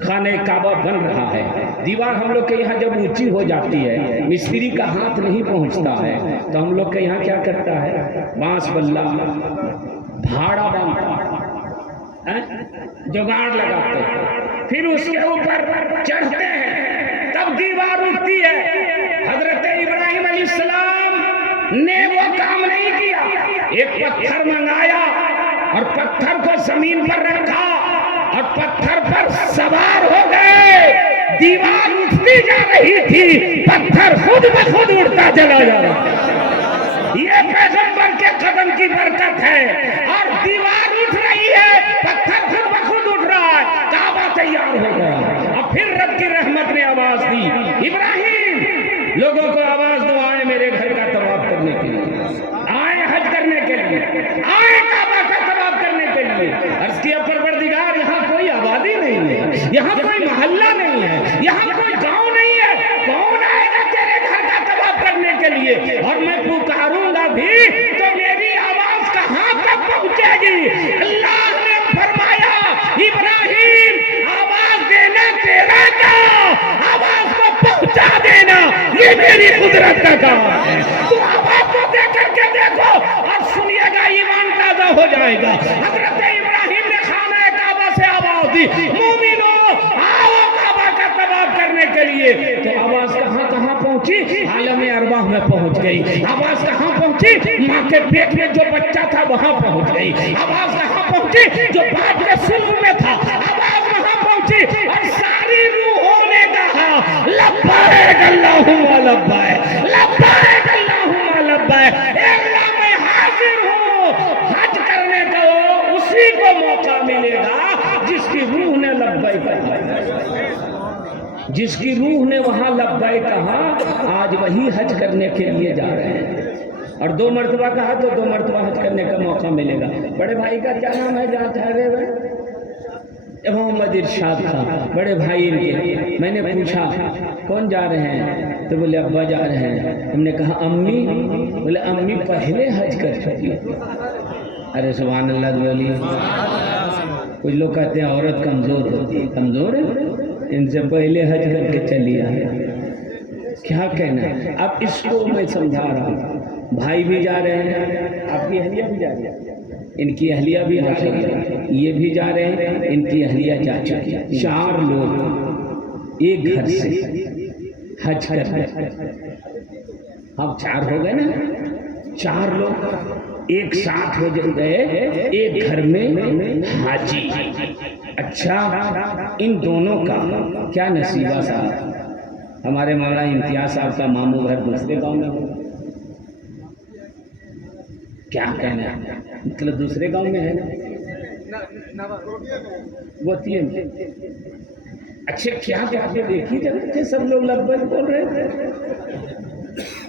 خانہ کعبہ بن رہا ہے. دیوار ہم لوگ کے یہاں جب اونچی ہو جاتی ہے، مستری کا ہاتھ نہیں پہنچتا ہے، تو ہم لوگ کے یہاں کیا کرتا ہے، بانس بلہ بھاڑا باندھتا، جگاڑ لگاتے ہیں، پھر اس کے اوپر چڑھتے ہیں، تب دیوار اٹھتی ہے. حضرت ابراہیم علیہ السلام نے وہ کام نہیں کیا. ایک پتھر منگایا اور پتھر کو زمین پر رکھا اور پتھر پر سوار ہو گئے. دیوار اٹھتی جا رہی تھی، پتھر خود بخود اٹھتا چلا جا رہا. یہ پیغمبر کے قدم کی برکت ہے. اور دیوار اٹھ رہی ہے، پتھر خود بخود اٹھ رہا ہے، کعبہ تیار ہو گیا. اب پھر رب کی رحمت نے آواز دی، ابراہیم لوگوں کو آواز دو، آئے میرے گھر کا طواف کرنے کے لیے، آئے حج کرنے کے لیے، آئے کعبہ کا طواف کرنے کے لیے. عرض کیا پروردگار یہاں کوئی آبادی نہیں ہے، یہاں کوئی محلہ نہیں ہے، یہاں کوئی گاؤں نہیں ہے، کون آئے گا تیرے گھر کا طواف کرنے کے لیے؟ اور میں پکاروں گا بھی تو میری آواز کہاں تک پہنچے گی؟ اللہ نے فرمایا ابراہیم آواز دینا تیرا کام، آواز کو پہنچا دینا یہ میری قدرت کا کام ہے. تو آواز کو دے کر کے دیکھو اور سنیے گا، ایمان تازہ ہو جائے گا. حضرت ابراہیم نے خانہ کعبہ سے آواز دی، مومنو آؤ کعبہ کا طواف کرنے کے لیے. تو آواز کہاں کہاں پہنچی؟ عالم ارواح میں پہنچ گئی. آواز کہاں پہنچی؟ ماں کے پیٹ میں جو بچہ تھا وہاں پہنچ گئی. آواز کہاں پہنچی؟ جو باپ کے سلب میں تھا، آواز وہاں پہنچی. اور ساری روحوں نے کہا لبیک اللہم لبیک، لبیک اللہم لبیک. اللہ میں حاضر ہوں. حج کرنے کا اسی کو موقع ملے گا جس کی روح نے لبیک کہا، جس کی روح نے وہاں لبیک کہا. آج وہی حج کرنے کے لیے جا رہے ہیں. اور 2 مرتبہ کہا تو 2 مرتبہ حج کرنے کا موقع ملے گا. بڑے بھائی کا کیا نام ہے جہاں ٹھہرے ہوئے؟ محمد ارشاد تھا بڑے بھائی ان کے. میں نے پوچھا کون جا رہے ہیں؟ تو بولے ابا جا رہے ہیں. ہم نے کہا امی؟ بولے امی پہلے حج کر چکی. ارے سبحان اللہ بولی. کچھ لوگ کہتے ہیں عورت کمزور ہوتی ہے. کمزور ہے؟ ان سے پہلے حج کر کے چلی آئے. کیا کہنا ہے؟ اب اس کو میں سمجھا رہا ہوں. بھائی بھی جا رہے ہیں، آپ کی اہلیہ بھی جا رہی ہے، ان کی اہلیہ بھی جا رہی ہے، یہ بھی جا رہے ہیں، ان کی اہلیہ جا چکی ہے. 4 لوگ ایک گھر سے حج کر رہے. اب 4 ہو گئے نا، 4 لوگ ایک ساتھ ہو گئے ایک گھر میں حاجی. اچھا ان دونوں کا کیا نصیبہ صاحب؟ ہمارے مولانا امتیاز صاحب کا ماموں گھر دوسرے گاؤں میں ہو. کیا کہنا ہے؟ مطلب دوسرے گاؤں میں ہے نا، وہ 3. اچھا کیا بات ہے، دیکھی جب تھے سب لوگ لبیک بول رہے تھے.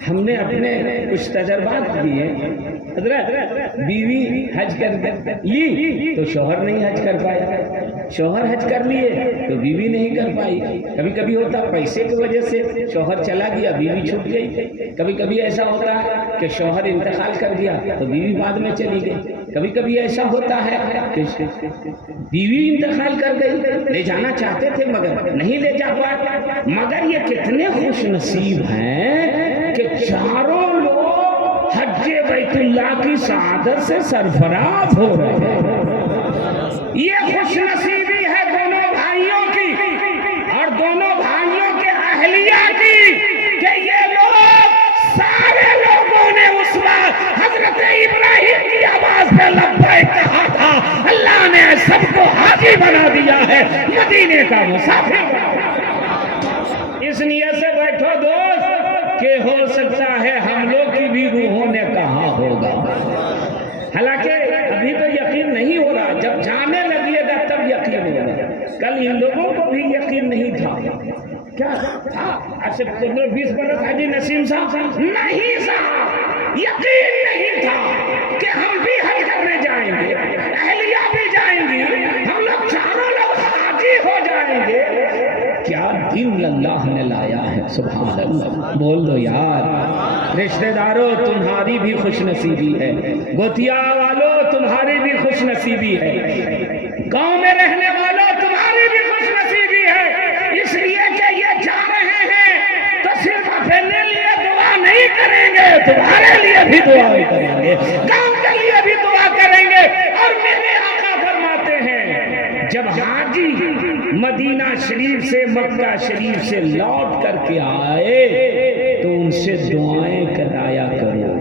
ہم نے اپنے کچھ تجربات کیے. حضرت بیوی حج کر لی تو شوہر نہیں حج کر پایا، شوہر حج کر لیے تو بیوی نہیں کر پائی. کبھی کبھی ہوتا پیسے کی وجہ سے شوہر چلا گیا بیوی چھوٹ گئی. کبھی کبھی ایسا ہوتا ہے کہ شوہر انتقال کر گیا تو بیوی بعد میں چلی گئی. کبھی کبھی ایسا ہوتا ہے کہ بیوی انتقال کر گئی، لے جانا چاہتے تھے مگر نہیں لے جا پائے. مگر یہ کتنے خوش نصیب ہیں کہ 4 لوگ حج بیت اللہ کی سعادت سے سرفراز ہو رہے ہیں. یہ خوش نصیبی ہے دونوں بھائیوں کی اور دونوں بھائیوں کے اہلیہ کی کہ یہ لوگ سارے لوگوں نے اس وقت حضرت ابراہیم کی آواز پہ لبیک کہا تھا. اللہ نے سب کو حاجی بنا دیا ہے، مدینے کا مسافر بنا دیا. اس نیت سے بیٹھو دوست کہ ہو سکتا ہے ہم لوگ کی بھی روحوں نے کہا ہوگا. حالانکہ ابھی تو یقین نہیں ہو رہا، جب جانے لگیے گا تب یقین ہوگا. کل کل ان لوگوں کو بھی یقین نہیں تھا. کیا تھا؟ 20 برس حاجی نسیم صاحب نہیں صاحب یقین نہیں تھا کہ ہم بھی حج کرنے جائیں گے, اہلیہ بھی جائیں گی, ہم لوگ چاروں لوگ حاجی ہو جائیں گے. کیا دن اللہ نے لایا ہے, سبحان اللہ. بول دو یار. رشتہ داروں تمہاری بھی خوش نصیبی ہے, گوتیا والوں تمہاری بھی خوش نصیبی ہے, گاؤں میں رہنے والوں تمہاری بھی خوش نصیبی ہے. اس لیے کہ یہ جا رہے ہیں تو صرف اپنے لیے دعا نہیں کریں گے, تمہارے لیے بھی دعا کریں گے, گاؤں کے لیے بھی دعا کریں گے. اور میرے آقا فرماتے ہیں جب حاجی مدینہ شریف سے مکہ شریف سے لوٹ کر کے آئے تو ان سے دعائیں کرایا کرو,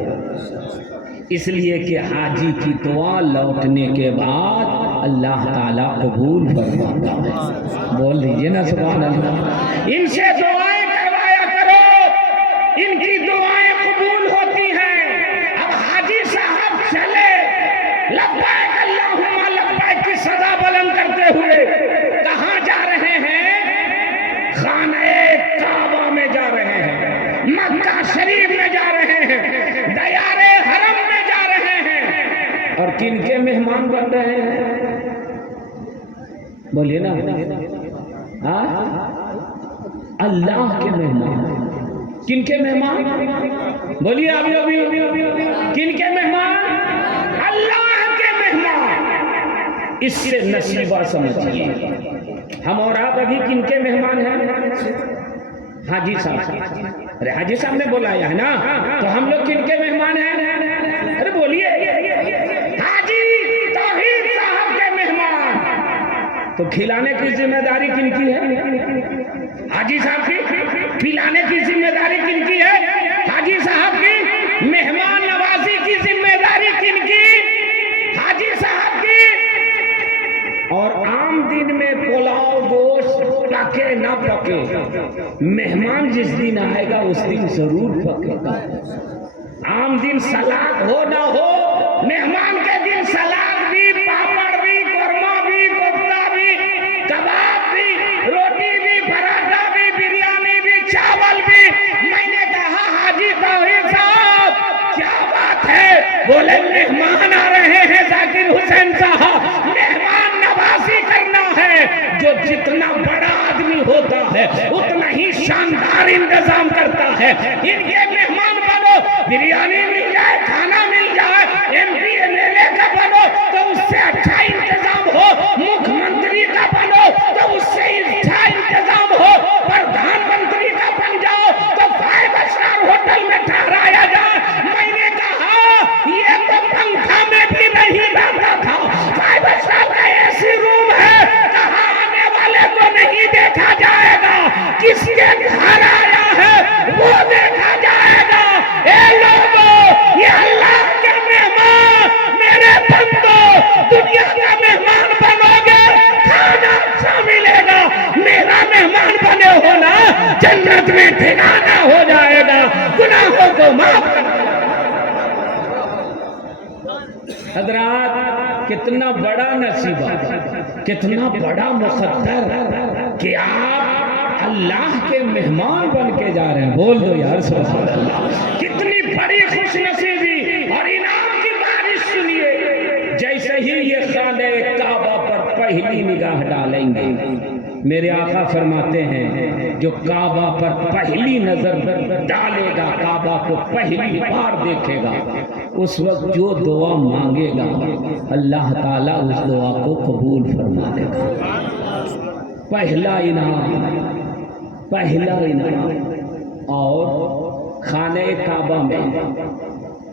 اس لیے کہ حاجی کی دعا لوٹنے کے بعد اللہ تعالیٰ قبول فرماتا ہے. بول دیجئے نا سبحان اللہ. ان سے دعائیں کروایا کرو, ان کی دعائیں قبول ہوتی ہیں. اب حاجی صاحب چلے لبیک اللہم لبیک کی صدا بلند کرتے ہوئے کہاں جا رہے ہیں؟ خانہ کعبہ میں جا رہے ہیں, مکہ شریف میں جا رہے ہیں, دیار حرم میں جا رہے ہیں. اور کن کے مہمان بن رہے ہیں؟ بولیے نا, اللہ کے مہمان. کن کے مہمان؟ بولیے ابھی کن کے مہمان؟ اللہ کے مہمان. اس سے نصیبہ سمجھیے. ہم اور آپ ابھی کن کے مہمان ہیں؟ حاجی صاحب. ارے حاجی صاحب نے بلایا ہے نا, تو ہم لوگ کن کے مہمان ہیں؟ ارے بولیے حاجی توحید صاحب کے مہمان. تو کھلانے کی ذمہ داری کن کی ہے؟ حاجی صاحب کی. پلانے کی ذمہ داری کن کی ہے؟ حاجی صاحب کی. مہمان نوازی کی ذمہ داری کن کی؟ حاجی صاحب کی. اور عام دن میں پلاؤ گوشت پکے نہ پکے, مہمان جس دن آئے گا اس دن ضرور پکے گا. عام دن سلاد ہو نہ ہو, مہمان کے دن سلاد بھی, پاپڑ بھی, قورمہ بھی, کوفتہ بھی, کباب بھی, روٹی بھی, پراٹھا بھی, بریانی بھی, چاول بھی. میں نے کہا حاجی توحید صاحب کیا بات ہے؟ بولے مہمان آ رہے ہیں ذاکر حسین صاحب, مہمان نوازی کرنا ہے. جو جتنا بڑا آدمی ہوتا ہے اتنا ہی شاندار انتظام کرتا ہے. ان کے مہمان بنو, بریانی مل جائے, کھانا مل جائے, MP MLA کا بنو تو اس سے اچھا انتظام ہو, مکھ منتری کا بنو تو اس سے اچھا انتظام ہو, پردھان منتری کا بن جاؤ تو 5 اسٹار ہوٹل میں ٹھہرایا جائے. میں نے کہا یہ تو پنکھا میں بھی نہیں رہتا تھا, 5 اسٹار کا اے سی روم ہے, کہاں آنے والے کو نہیں دیکھا جائے گا, کس کے گھر آیا ہے وہ دیکھا جائے گا. اے لوگو, یہ اللہ کے مہمان, میرے بندو, دنیا کا مہمان بنو گے کھانا اچھا ملے گا, میرا مہمان بنے ہو نا جنت میں ٹھکانہ ہو جائے گا, گناہوں کو معاف. حضرات کتنا بڑا نصیبہ, کتنا بڑا مقدر کہ آپ اللہ کے مہمان بن کے جا رہے ہیں. بول دو یار سبحان اللہ. کتنی بڑی خوش نصیبی اور انعام کی بارش سنیے. جیسے ہی یہ خانہ کعبہ پر پہلی نگاہ ڈالیں گے, میرے آقا فرماتے ہیں جو کعبہ پر پہلی نظر ڈالے گا, کعبہ کو پہلی بار دیکھے گا, اس وقت جو دعا مانگے گا اللہ تعالیٰ اس دعا کو قبول فرما دے گا. پہلا انعام, پہلا انعام. اور خانہ کعبہ میں,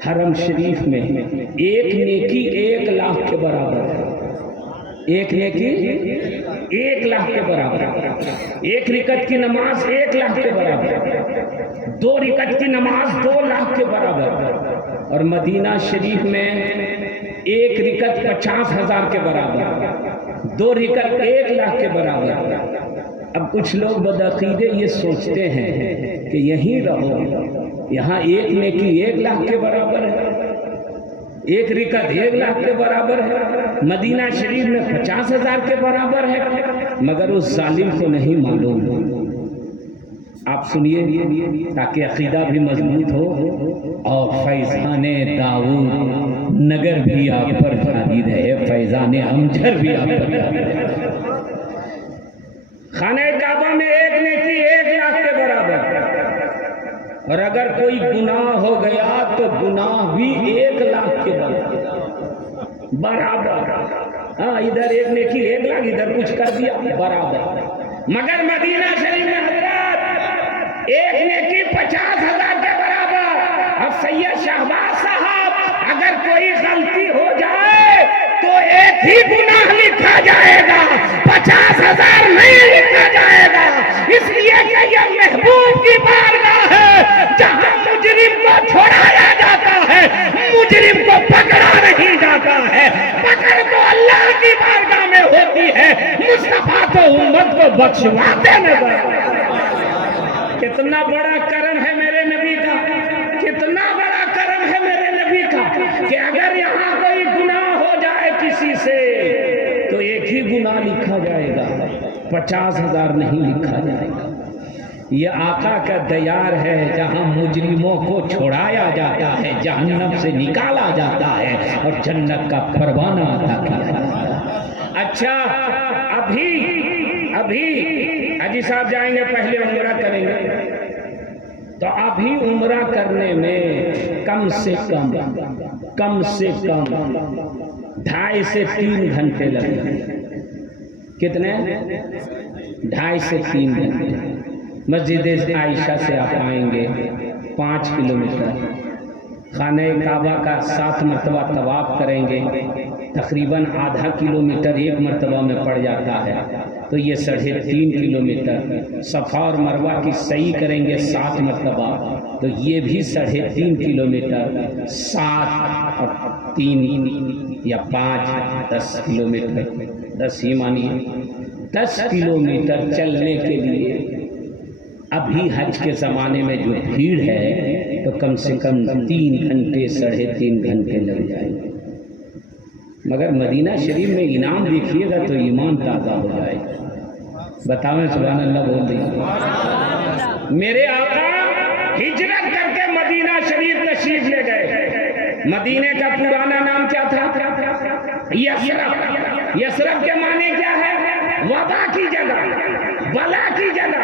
حرم شریف میں ایک نیکی 1 لاکھ کے برابر ہے. ایک نیکی 1 لاکھ کے برابر, 1 رکعت کی نماز 1 لاکھ کے برابر, 2 رکعت کی نماز 2 لاکھ کے برابر. اور مدینہ شریف میں 1 رکعت 50,000 کے برابر, 2 رکعت 1 لاکھ کے برابر. اب کچھ لوگ بدعقیدے یہ سوچتے ہیں کہ یہیں رہو, یہاں ایک نیکی 1 لاکھ کے برابر ہے. ایک رکعت 1 لاکھ کے برابر ہے، مدینہ شریف میں 50,000 کے برابر ہے، مگر اس ظالم کو نہیں معلوم۔ آپ سنیے تاکہ عقیدہ بھی مضبوط ہو، اور فیضان داؤد نگر بھی آپ پر جاری رہے، فیضان امجر بھی آپ پر جاری رہے۔ خانہ کعبہ میں ایک نیکی 1 لاکھ کے برابر، اور اگر کوئی گناہ ہو گیا تو گناہ بھی 1 لاکھ کے برابر۔ ہاں، ادھر ایک نیکی 1 لاکھ، ادھر کچھ کر دیا برابر۔ مگر مدینہ شریف میں حضرات ایک نیکی 50,000 کے برابر۔ اب سید شہباز صاحب اگر کوئی غلطی ہو جائے تو ایک ہی گناہ لکھا جائے گا، 50,000 نہیں لکھا جائے گا، اس لیے کہ یہ محبوب کی بارگاہ ہے جہاں مجرم کو چھوڑایا جاتا ہے، مجرم کو پکڑا نہیں جاتا ہے۔ پکڑ تو اللہ کی بارگاہ میں ہوتی ہے، مصطفیٰ تو امت کو بخشواتے نظر۔ کتنا بڑا کرم ہے میرے نبی کا، کتنا بڑا کرم ہے میرے نبی کا کہ اگر یہاں کوئی گناہ ہو جائے کسی سے تو ایک ہی گناہ لکھا جائے گا، 50,000 نہیں لکھا جائے گا۔ یہ آقا کا دیار ہے جہاں مجرموں کو چھوڑایا جاتا ہے، جہنم سے نکالا جاتا ہے، اور جنت کا پروانہ عطا کیا جاتا ہے۔ اچھا، ابھی حاجی صاحب جائیں گے، پہلے عمرہ کریں گے، تو ابھی عمرہ کرنے میں کم سے کم 2.5 سے 3 گھنٹے لگیں گے۔ کتنے؟ 2.5 سے 3 گھنٹے۔ مسجد عائشہ سے آپ آئیں گے 5 کلومیٹر، خانہ کعبہ کا 7 مرتبہ طواف کریں گے، تقریباً ½ کلومیٹر ایک مرتبہ میں پڑ جاتا ہے، تو یہ 3.5 کلومیٹر۔ صفا اور مروہ کی سعی کریں گے 7 مرتبہ، تو یہ بھی 3.5 کلومیٹر۔ 7 اور 3 یا 5 10 کلومیٹر، 10 ہی مانیے، 10 کلومیٹر چلنے کے لیے ابھی حج کے زمانے میں جو بھیڑ ہے تو کم سے کم 3 گھنٹے 3.5 گھنٹے لگ جائیں گے۔ مگر مدینہ شریف میں انعام دیکھیے گا تو ایمان تازہ ہو جائے گا۔ بتاویں سبحان اللہ بول دیجیے۔ میرے آقا ہجرت کر کے مدینہ شریف تشریف لے گئے۔ مدینے کا پرانا نام کیا تھا؟ یثرب۔ یثرب کے معنی کیا ہے؟ وبا کی جگہ، بلا کی جگہ،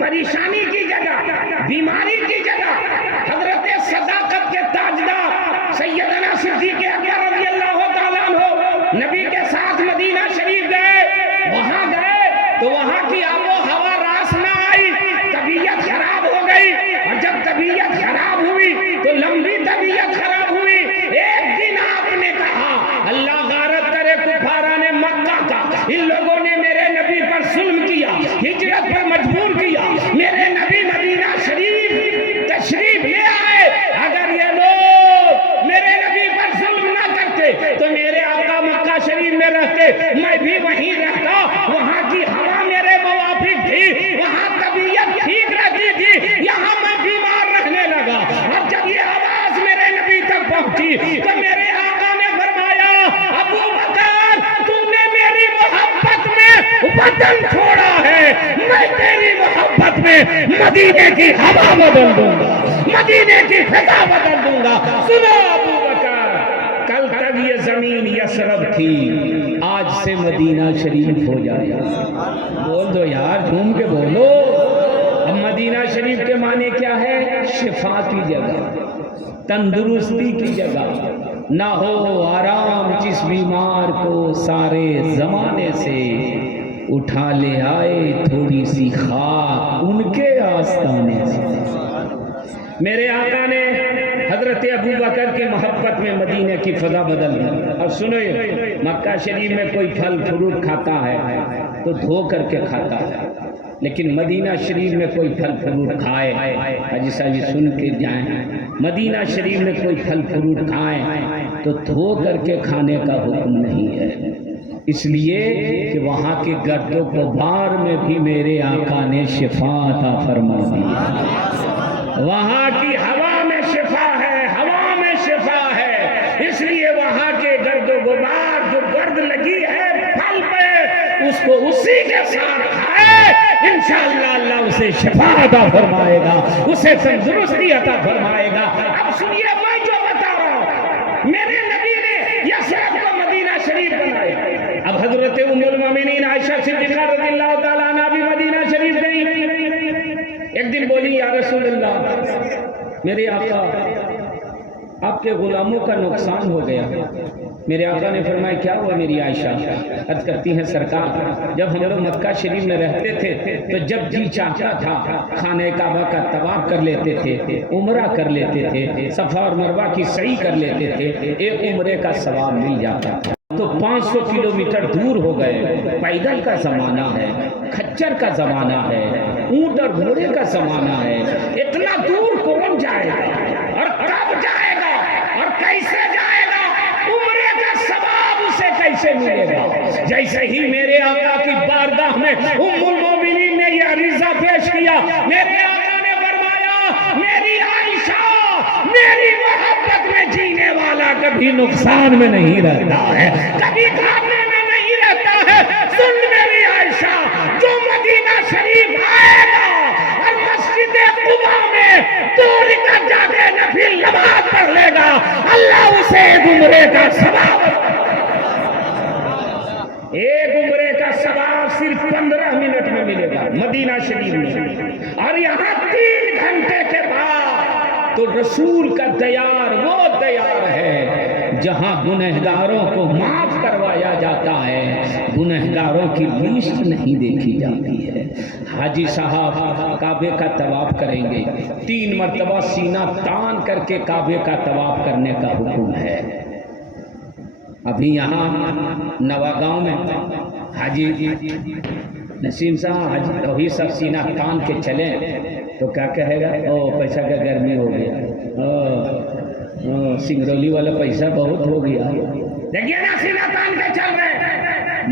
پریشانی کی جگہ، بیماری کی جگہ۔ حضرت صداقت کے تاجدار سیدنا صدیق اکبر رضی اللہ تعالیٰ عنہ نبی کے ساتھ مدینہ شریف گئے۔ وہاں گئے تو وہاں کی آب و ہوا راس نہ آئی، طبیعت خراب ہو گئی، اور جب طبیعت خراب ہوئی تو لمبی طبیعت خراب ہوئی۔ ایک دن آپ نے کہا اللہ غارت کرے کفاران مکہ کا، ان لوگوں نے میرے نبی پر ظلم کیا، ہجرت پر مجبور کیا، میرے نبی مدینہ شریف تشریف لے آئے، اگر یہ لوگ میرے نبی پر ظلم نہ کرتے تو میرے آقا مکہ شریف میں رہتے، میں بھی وہیں رہتا، وہاں کی ہوا میرے موافق تھی، وہاں طبیعت ٹھیک رہتی تھی، یہاں میں بیمار رہنے لگا۔ اور جب یہ آواز میرے نبی تک پہنچی تو میرے آقا نے فرمایا ابو بکر تو نے میری محبت میں وطن چھوڑا ہے، میں تیری محبت میں مدینے کی ہوا بدل دوں گا، مدینے کی فضا بدل دوں گا۔ سنو ابو بکر، کل تک یہ زمین یثرب تھی، آج سے مدینہ شریف ہو جائے۔ بول دو یار، جھوم کے بولو۔ اب مدینہ شریف کے معنی کیا ہے؟ شفا کی جگہ، تندرستی کی جگہ، نہ ہو آرام جس بیمار کو سارے زمانے سے، اٹھا لے آئے تھوڑی سی خاک ان کے آستانے سے۔ میرے آقا نے حضرت ابو بکر کی محبت میں مدینہ کی فضا بدل دی۔ اور سنوئے، مکہ شریف میں کوئی پھل فروٹ کھاتا ہے تو دھو کر کے کھاتا ہے، لیکن مدینہ شریف میں کوئی پھل فروٹ کھائے، حاجی صاحب سن کے جائیں، مدینہ شریف میں کوئی پھل فروٹ کھائیں تو دھو کر کے کھانے کا حکم نہیں ہے، اس لیے کہ وہاں کے گرد و غبار میں بھی میرے آقا نے شفا عطا فرما دی۔ وہاں کی ہوا میں شفا ہے، ہوا میں شفا ہے، اس لیے مرد لگی ہے پھل پہ اس کو اسی کے ساتھ کھائے، انشاءاللہ اللہ اسے شفا عطا فرمائے گا، اسے تندرستی عطا فرمائے گا۔ اب سنیے میں جو بتا رہا ہوں، میرے نبی نے یثرب کو مدینہ شریف بنایا۔ اب حضرت ام المومنین عائشہ صدیقہ رضی اللہ تعالیٰ عنہ بھی مدینہ شریف گئی۔ ایک دن بولی یا رسول اللہ میرے آقا آپ کے غلاموں کا نقصان ہو گیا۔ میرے آقا نے فرمایا کیا ہوا میری عائشہ؟ عرض کرتی ہیں سرکار جب ہم لوگ مکہ شریف میں رہتے تھے تو جب جی چاہتا تھا خانہ کعبہ کا طواف کر لیتے تھے، عمرہ کر لیتے تھے، صفا اور مروہ کی سعی کر لیتے تھے، ایک عمرے کا ثواب مل جاتا تھا۔ تو 500 کلومیٹر دور ہو گئے، پیدل کا زمانہ ہے، کھچر کا زمانہ ہے، اونٹ اور گھوڑے کا زمانہ ہے، اتنا دور کون جائے گا اور کب جائے گا اور کیسے جائے گا؟ عمرے کا ثواب اسے کیسے ملے گا؟ جیسے ہی میرے آقا کی بارگاہ میں ام المومنین نے یہ عریضہ پیش کیا، میرے آقا نے فرمایا میری عائشہ میری محبت میں جینے والا کبھی نقصان میں نہیں رہتا ہے، کبھی گھاٹے میں نہیں رہتا ہے۔ سن میری عائشہ، جو مدینہ شریف آئے گا اور مسجد قباء میں 2 رکعت جا کے نفل نماز پڑھ لے گا، اللہ اسے ایک عمرے کا ثواب، ایک عمرے کا ثواب صرف 15 منٹ میں ملے گا مدینہ شریف میں۔ اور یہاں 3 گھنٹے کے بعد تو رسول کا دیار وہ دیار ہے جہاں گنہگاروں کو معاف کروایا جاتا ہے، گنہگاروں کی لسٹ نہیں دیکھی جاتی ہے۔ حاجی صاحب کعبے کا طواف کریں گے، 3 مرتبہ سینہ تان کر کے کعبے کا طواف کرنے کا حکم ہے۔ ابھی یہاں نواگاؤں میں حاجی نسیم صاحب حاجی توحید صاحب سینہ تان کے چلیں تو کیا کہے گا؟ او پیسہ کا گرمی ہو گیا، سنگرولی والا پیسہ بہت ہو گیا، دیکھیے نا سینہ تان کے چل رہے،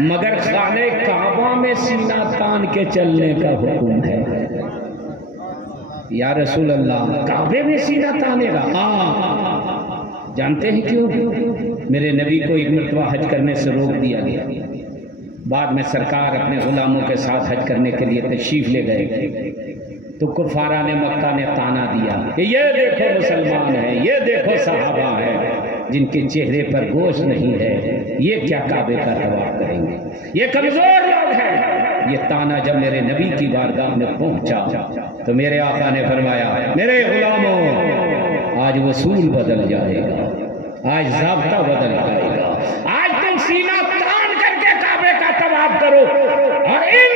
مگر خانہ کعبہ میں سینہ تان کے چلنے کا حکم ہے۔ یا رسول اللہ کعبے میں سینہ تانے گا؟ ہاں، جانتے ہیں کیوں؟ میرے نبی کو ایک مرتبہ حج کرنے سے روک دیا گیا، بعد میں سرکار اپنے غلاموں کے ساتھ حج کرنے کے لیے تشریف لے گئے تو کفارہ نے مکہ نے تانا دیا کہ یہ دیکھو مسلمان ہیں، یہ دیکھو صحابہ ہیں جن کے چہرے پر گوشت نہیں ہے، یہ کیا کعبے کا طواف کریں گے، یہ کمزور لوگ ہیں۔ یہ تانا جب میرے نبی کی بارگاہ میں پہنچا تو میرے آقا نے فرمایا میرے غلاموں آج وصول بدل جائے گا، آج ضابطہ بدل جائے گا، آج تم سینہ تان کر کے کعبے کا طواف کرو اور ان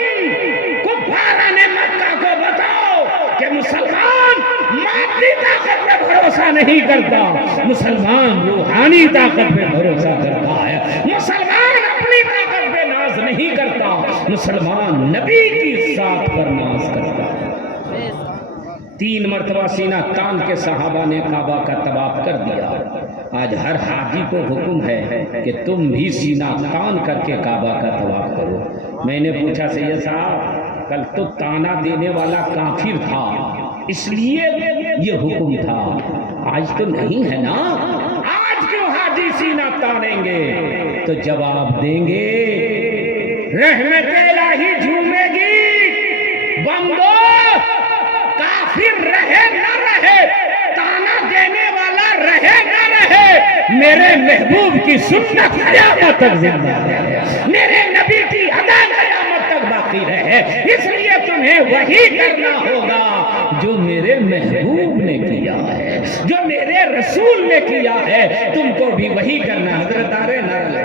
کفارہ نے مکہ کو بتاؤ کہ مسلمان مادی طاقت پہ بھروسہ نہیں کرتا، مسلمان روحانی طاقت پہ بھروسہ کرتا ہے، مسلمان اپنی طاقت پہ ناز نہیں کرتا، مسلمان نبی کی ذات پر ناز کرتا ہے۔ 3 مرتبہ سینہ تان کے صحابہ نے کعبہ کا طواف کر دیا۔ آج ہر حاجی کو حکم ہے کہ تم بھی سینہ تان کر کے کعبہ کا طواف کرو۔ میں نے پوچھا سید صاحب کل تو تانا دینے والا کافر تھا اس لیے یہ حکم تھا، آج تو نہیں ہے نا، آج کیوں حاجی سینہ تانیں گے؟ تو جواب دیں گے رحمت الہی جھومے گی، بندو کافر رہے نہ رہے، تانا دینے والا رہے نہ رہے، میرے محبوب کی سنت قیامت تک زندہ رہے، میرے نبی کی ادا قیامت تک باقی رہے، اس لیے تمہیں وہی کرنا ہوگا جو میرے محبوب نے کیا ہے، جو میرے رسول نے کیا ہے، تم کو بھی وہی کرنا۔ حضرت آرے نعرہ،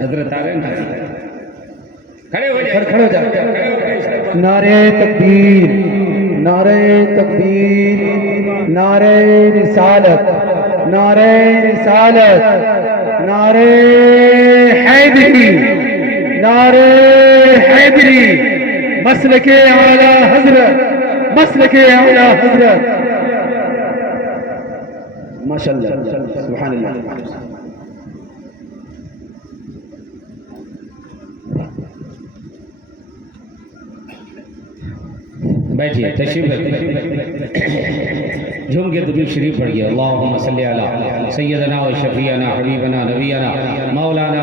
حضرت آرے نعرہ، کھڑے ہو جائے، نعرہ تکبیر، نعرہ تکبیر، نعرہ رسالت، نعرہ رسالت، نعرہ حیدری، نعرہ حیدری، مسلک اعلی حضرت، مسلک اعلی حضرت، ماشاءاللہ سبحان اللہ۔ بیٹھیے، تشریف جھوم کے درود شریف پڑھیے۔ اللہم صلی علی سیدنا و شفیعنا حبیبنا نبینا مولانا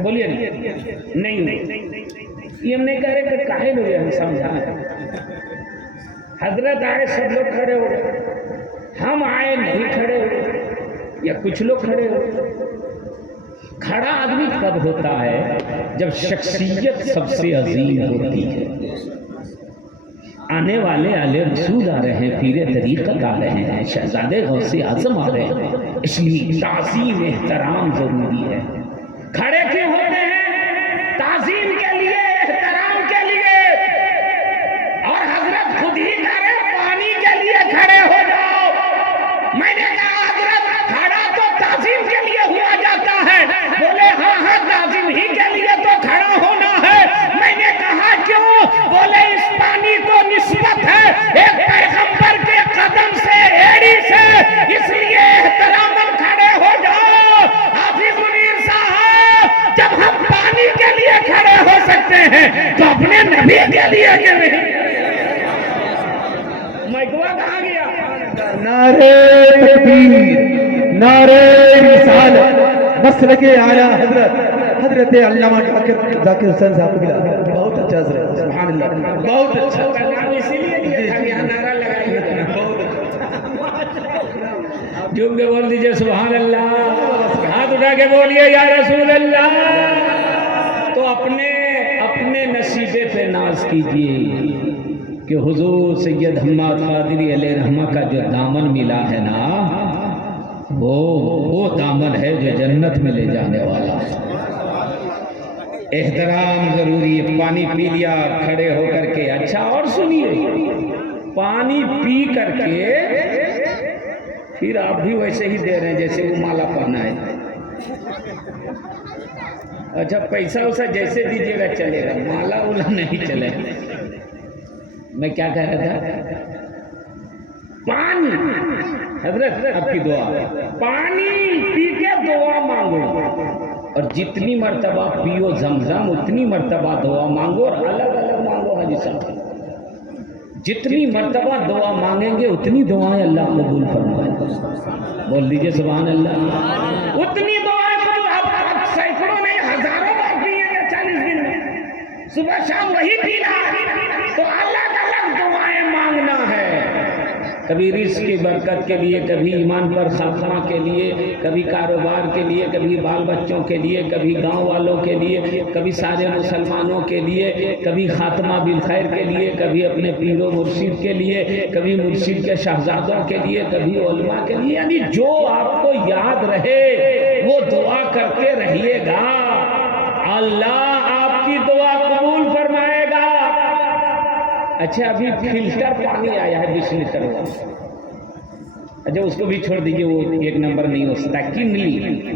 بولیے نہیں یہ ہم نہیں کہہ رہے کہ کاہے لوگ ہم سمجھائیں. حضرت آئے سب لوگ کھڑے ہو گئے, ہم آئے نہیں کھڑے ہو گئے یا کچھ لوگ کھڑے ہو گئے. کھڑا آدمی کب ہوتا ہے؟ جب شخصیت سب سے عظیم ہوتی ہے. آنے والے اعلی رسول آ رہے ہیں, پیر طریقت آ رہے ہیں, شہزادے غوث اعظم آ رہے ہیں, اس لیے تعظیم احترام ضروری ہے. کھڑے کیوں ہوتے ہیں؟ تعظیم کے لیے, احترام کے لیے. اور حضرت خود ہی کہہ رہے پانی کے لیے کھڑے ہو جاؤ. میں نے کہا حضرت کھڑا تو تعظیم کے لیے ہوا جاتا ہے. بولے ہاں تعظیم ہی کے لیے تو کھڑا ہونا ہے. میں نے کہا کیوں؟ بولے اس پانی کو نسبت ہے ایک پیغمبر کے قدم سے, ایڑی سے, اس لیے احتراماً کھڑے ہو جاؤ. حافظ منیر صاحب, جب ہم پانی کے لیے کھڑے ہو سکتے ہیں تو اپنے نبی کے لیے کیوں نہیں؟ مائکوا کہاں گیا؟ نعرے تکبیر, نعرے رسالت, مسلک اعلیٰ حضرت علامہ ذاکر حسین صاحب کو ملا. بہت اچھا حضرت, سبحان اللہ, بہت اچھا. اسی لیے دیا تھا کہ نعرہ لگائیے. جھوم کے بول دیجئے سبحان اللہ, ہاتھ اٹھا کے بولیے یا رسول اللہ. تو اپنے نصیبے پہ ناز کیجئے کہ حضور سید حماد قادری علیہ رحمہ کا جو دامن ملا ہے نا, وہ دامن ہے جو جنت میں لے جانے والا. احترام ضروری ہے. پانی پی لیا کھڑے ہو کر کے, اچھا اور سنیے, پانی پی کر کے پھر آپ بھی ویسے ہی دے رہے ہیں جیسے وہ مالا پہنا ہے. اچھا پیسہ ویسا جیسے دیجیے گا چلے گا, مالا اولا نہیں چلے. میں کیا کہہ رہا تھا؟ پانی, حضرت آپ کی دعا, پانی پی کے دعا مانگو, اور جتنی مرتبہ پیو زمزم اتنی مرتبہ دعا مانگو, اور الگ الگ مانگو. حاجی صاحب جتنی مرتبہ دعا مانگیں گے اتنی دعائیں اللہ قبول فرمائے. بول دیجئے سبحان اللہ. اتنی دعائیں قبول. اب سینکڑوں نہیں ہزاروں بار پیئیں گے 40 دن میں, صبح شام وہی پینا, تو الگ الگ دعائیں مانگنا ہے. کبھی رزق کی برکت کے لیے, کبھی ایمان پر خاتمہ کے لیے, کبھی کاروبار کے لیے, کبھی بال بچوں کے لیے, کبھی گاؤں والوں کے لیے, کبھی سارے مسلمانوں کے لیے, کبھی خاتمہ بالخیر کے لیے, کبھی اپنے پیر و مرشد کے لیے, کبھی مرشد کے شہزادوں کے لیے, کبھی علماء کے لیے. یعنی جو آپ کو یاد رہے وہ دعا کرتے رہیے گا, اللہ آپ کی دعا قبول فرمائے گا. اچھا ابھی فلٹر پانی آیا ہے 20 لیٹر کا, اچھا اس کو بھی چھوڑ دیجئے, وہ ایک نمبر نہیں ہو سکتا. کنلی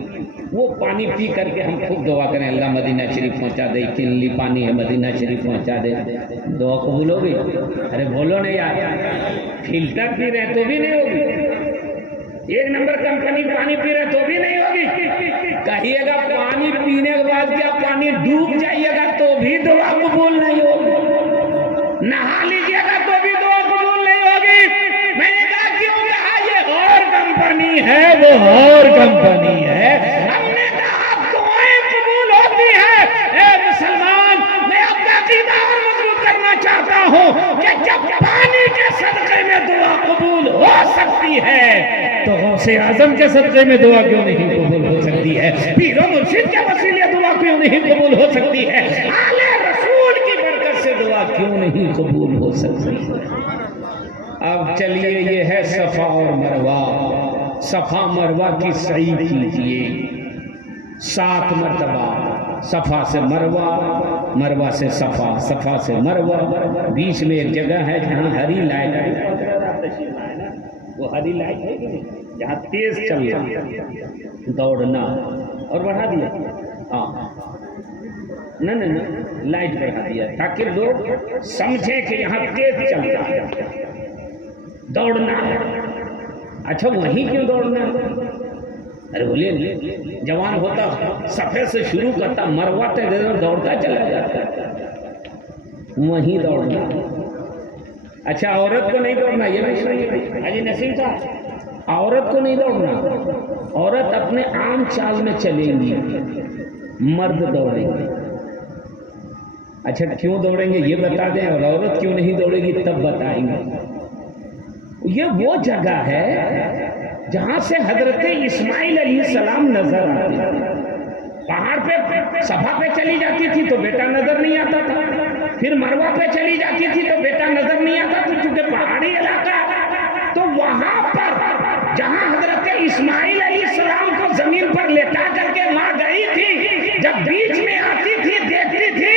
وہ پانی پی کر کے ہم خوب دعا کریں, اللہ مدینہ شریف پہنچا دے. کنلی پانی ہے, مدینہ شریف پہنچا دے. دعا قبول ہوگی؟ ارے بولو نہیں یار, فلٹر پی رہے تو بھی نہیں ہوگی, ایک نمبر کمپنی پانی پی رہے تو بھی نہیں ہوگی. کہیے گا پانی پینے کے بعد کیا پانی ڈوب جائیے گا تو بھی دعا قبول نہیں ہوگی, نہا لیجیے گا تو بھی دعا قبول نہیں ہوگی. میں نے کہا کیوں؟ کہا یہ اور کمپنی ہے, وہ اور کمپنی ہے. ہم نے کہا دعائیں قبول ہوتی ہیں. اے مسلمان, میں اپنا عقیدہ اور مضبوط کرنا چاہتا ہوں کہ جب پانی کے صدقے میں دعا قبول ہو سکتی ہے تو غوث اعظم کے صدقے میں دعا کیوں نہیں قبول ہو سکتی ہے؟ پیر و مرشد کے وسیلے دعا کیوں نہیں قبول ہو سکتی ہے؟ آل رسول کی برکت سے دعا کیوں نہیں قبول ہو سکتی؟ اب چلیے, یہ ہے صفا اور مروہ. صفا مروہ کی سعی کیجئے 7 مرتبہ. صفا سے مروہ, مروہ سے صفا, صفا سے مروہ. بیچ میں ایک جگہ ہے جہاں ہری لائٹ ہے, وہ ہری لائٹ ہے کہ نہیں, جہاں تیز چلنا دوڑنا, اور بڑھا دیا. ہاں نہ لائٹ بڑھا دیا تاکہ لوگ سمجھیں کہ یہاں تیز چلتا ہے, دوڑنا ہے. اچھا وہیں کیوں دوڑنا ہے؟ ارے بولیے, جوان ہوتا صفے سے شروع کرتا, مروہ تک دوڑتا چلا جاتا, وہیں دوڑنا. اچھا عورت کو نہیں دوڑنا, یہ نہیں صحیح. حاجی نسیم صاحب عورت کو نہیں دوڑنا, عورت اپنے عام چال میں چلیں گی, مرد دوڑیں گے. اچھا کیوں دوڑیں گے یہ بتا دیں, اور عورت کیوں نہیں دوڑے گی تب بتائیں گے. یہ وہ جگہ ہے جہاں سے حضرت اسماعیل علیہ السلام نظر آتے تھے. پہاڑ پہ صفا پہ چلی جاتی تھی تو بیٹا نظر نہیں آتا تھا, پھر مروہ پہ چلی جاتی تھی تو بیٹا نظر نہیں آتا تھا, چونکہ پہاڑی علاقہ. تو وہاں پر جہاں حضرت اسماعیل علیہ السلام کو زمین پر لٹا کر کے ماں گئی تھی, جب بیچ میں آتی تھی دیکھتی تھی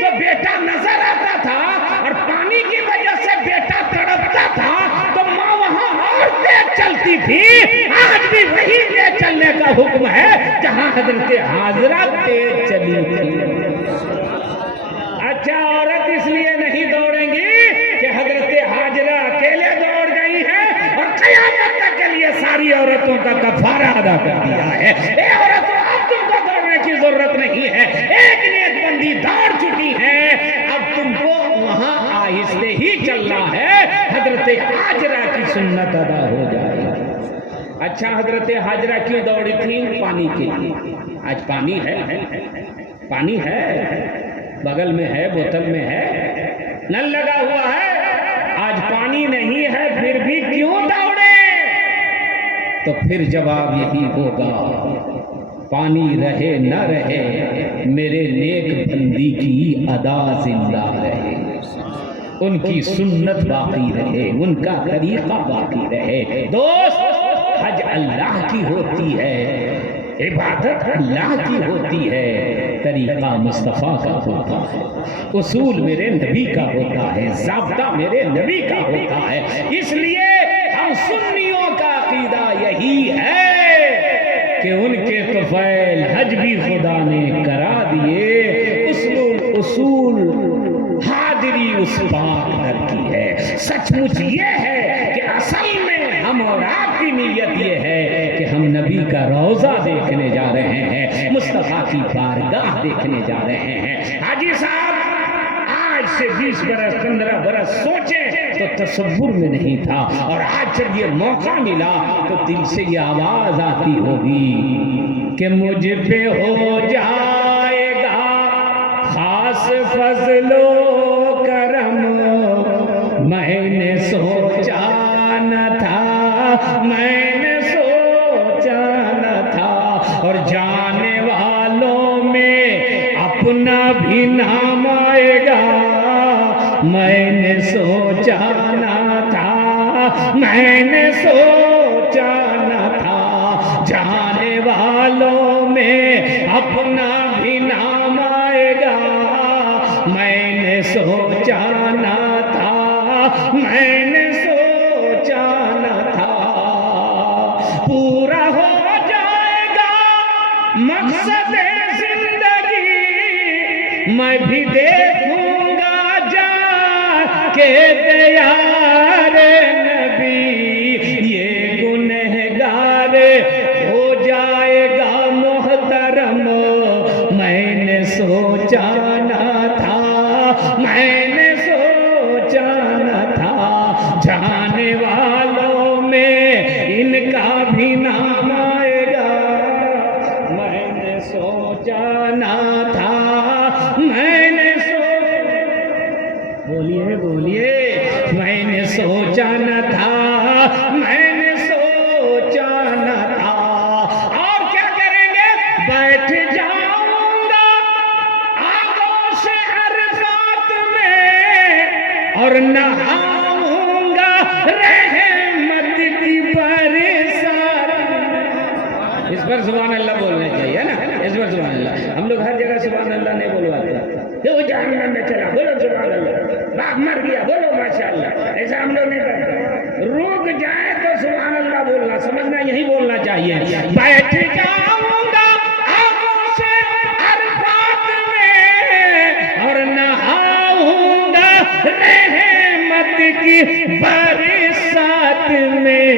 تو بیٹا نظر آتا تھا, اور پانی کی وجہ سے بیٹا تڑپتا تھا, تو ماں وہاں اور تیز چلتی تھی. آج بھی وہی تیز چلنے کا حکم ہے جہاں حضرت حاجرہ تیز چلی تھی. اچھا عورت اس لیے نہیں دوڑیں گی کہ حضرت حاجرہ اکیلے دوڑ گئی ہے اور قیامت تک کے لیے ساری عورتوں کا کفارہ ادا کر دیا ہے. اے عورتوں, اب تم کو دوڑنے کی ضرورت نہیں ہے, ایک نیک بندی دوڑ چکی ہے, اب تم کو وہاں آہستہ ہی چلنا ہے, حضرت حاجرہ کی سنت ادا ہو جائے. اچھا حضرت حاجرہ کیوں دوڑی تھی؟ پانی کے لیے. آج پانی ہے, پانی ہے, بغل میں ہے, بوتل میں ہے, نل لگا ہوا ہے. آج پانی نہیں ہے پھر بھی کیوں دوڑے؟ تو پھر جواب یہی ہوگا, پانی رہے نہ رہے میرے نیک بندی کی ادا زندہ رہے, ان کی سنت باقی رہے, ان کا طریقہ باقی رہے. دوست, حج اللہ کی ہوتی ہے, عبادت اللہ کی ہوتی ہے, طریقہ مصطفیٰ کا ہوتا ہے, اصول میرے نبی کا ہوتا ہے, ضابطہ میرے نبی کا ہوتا ہے. اس لیے ہم سنیوں کا عقیدہ یہی ہے کہ ان کے طفیل حج بھی خدا نے کرا دیے. اصول حاضری اس پاک در کی ہے. سچ مچ یہ ہے کہ اصل میں ہم اور آپ کی نیت یہ ہے کہ ہم نبی کا روضہ دیکھنے جا رہے ہیں, مصطفیٰ کی بارگاہ دیکھنے جا رہے ہیں. حاجی صاحب آج سے 20 برس 15 برس سوچیں تو تصور میں نہیں تھا, اور آج جب یہ موقع ملا تو دل سے یہ آواز آتی ہوگی کہ مجھ پہ ہو جائے گا خاص فضل و کرم, میں نے سوچا نہ تھا, میں نے سوچا نہ تھا, اور جانے والوں میں اپنا بھی نام آئے گا, میں نے سوچا نہ تھا, میں نے سوچا نہ تھا, جانے والوں میں اپنا بھی نام آئے گا, میں نے سوچا نہ تھا, میں نے سوچا نہ تھا. پورا ہو جائے گا مقصد زندگی, میں بھی دیکھوں گا جا کے دیار نبی, یہ گنہگار ہو جائے گا محترم, میں نے سوچا نہ تھا, میں نے سوچا نہ تھا, جانے والوں میں ان کا بھی نام آئے گا, میں نے سوچا نہ تھا, میں نے بولیے بولیے, میں نے سوچا نہ تھا, میں نے سوچا نہ تھا. اور کیا کریں گے؟ بیٹھ جاؤں گا آغوش عرفات میں, اور نہاؤں گا رحمت کی برسات. اس پر سبحان اللہ بولنا چاہیے نا, اس پر سبحان اللہ. ہم لوگ ہر جگہ سبحان اللہ نہیں بولواتے, وہ جہنم میں چلا بولو سبحان اللہ, باغ مر گیا بولو ماشاءاللہ, ایسا ہم لوگ نہیں کرتے. رک جائے تو سبحان اللہ بولنا, سمجھنا یہی بولنا چاہیے. بیٹھ جاؤں گا آغوش عرفات میں, اور نہاؤں گا رحمت کی برسات میں,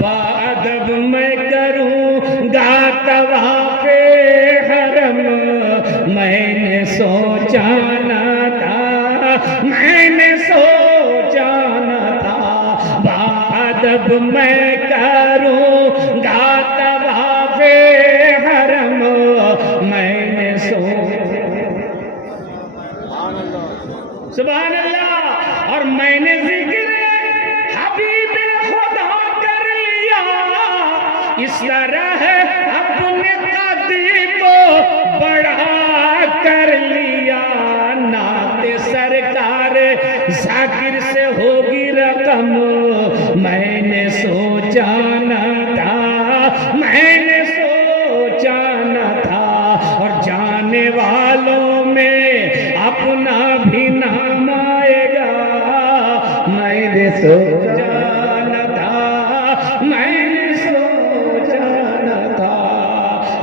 بادب میں کروں گا طواف حرم, میں نے سوچا نہ تھا, میں نے سوچا نہ تھا, بادب میں کروں گا طواف حرم, سبحان اللہ، اور میں نے ذکر حبیب خدا کر لیا، اس طرح اپنے قدر کو بڑھا کر لیا، نعت سرکار ذاکر سے ہوگی رقم، میں نے سوچا نہ تھا، میں نے سوچا نہ تھا، اور جانے والوں میں اپنا بھی نام آئے گا، میں نے سوچا نہ تھا، میں نے سوچا نہ تھا۔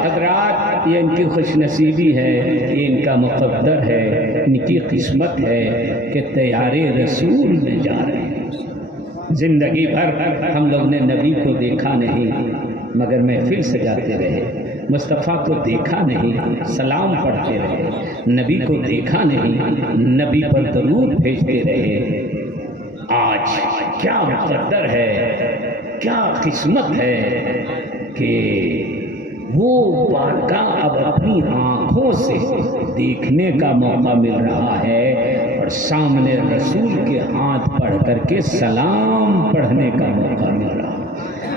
حضرات، یہ ان کی خوش نصیبی ہے، یہ ان کا مقدر ہے، ان کی قسمت ہے کہ تیار رسول میں جا رہے ہیں۔ زندگی بھر ہم لوگ نے نبی کو دیکھا نہیں، مگر محفل سجاتے رہے، مصطفیٰ کو دیکھا نہیں، سلام پڑھتے رہے، نبی کو دیکھا نہیں، نبی پر درود بھیجتے رہے۔ آج کیا مقدر ہے، کیا قسمت ہے کہ وہ بارگاہ اب اپنی آنکھوں سے دیکھنے کا موقع مل رہا ہے، اور سامنے رسول کے ہاتھ پڑھ کر کے سلام پڑھنے کا موقع مل رہا ہے،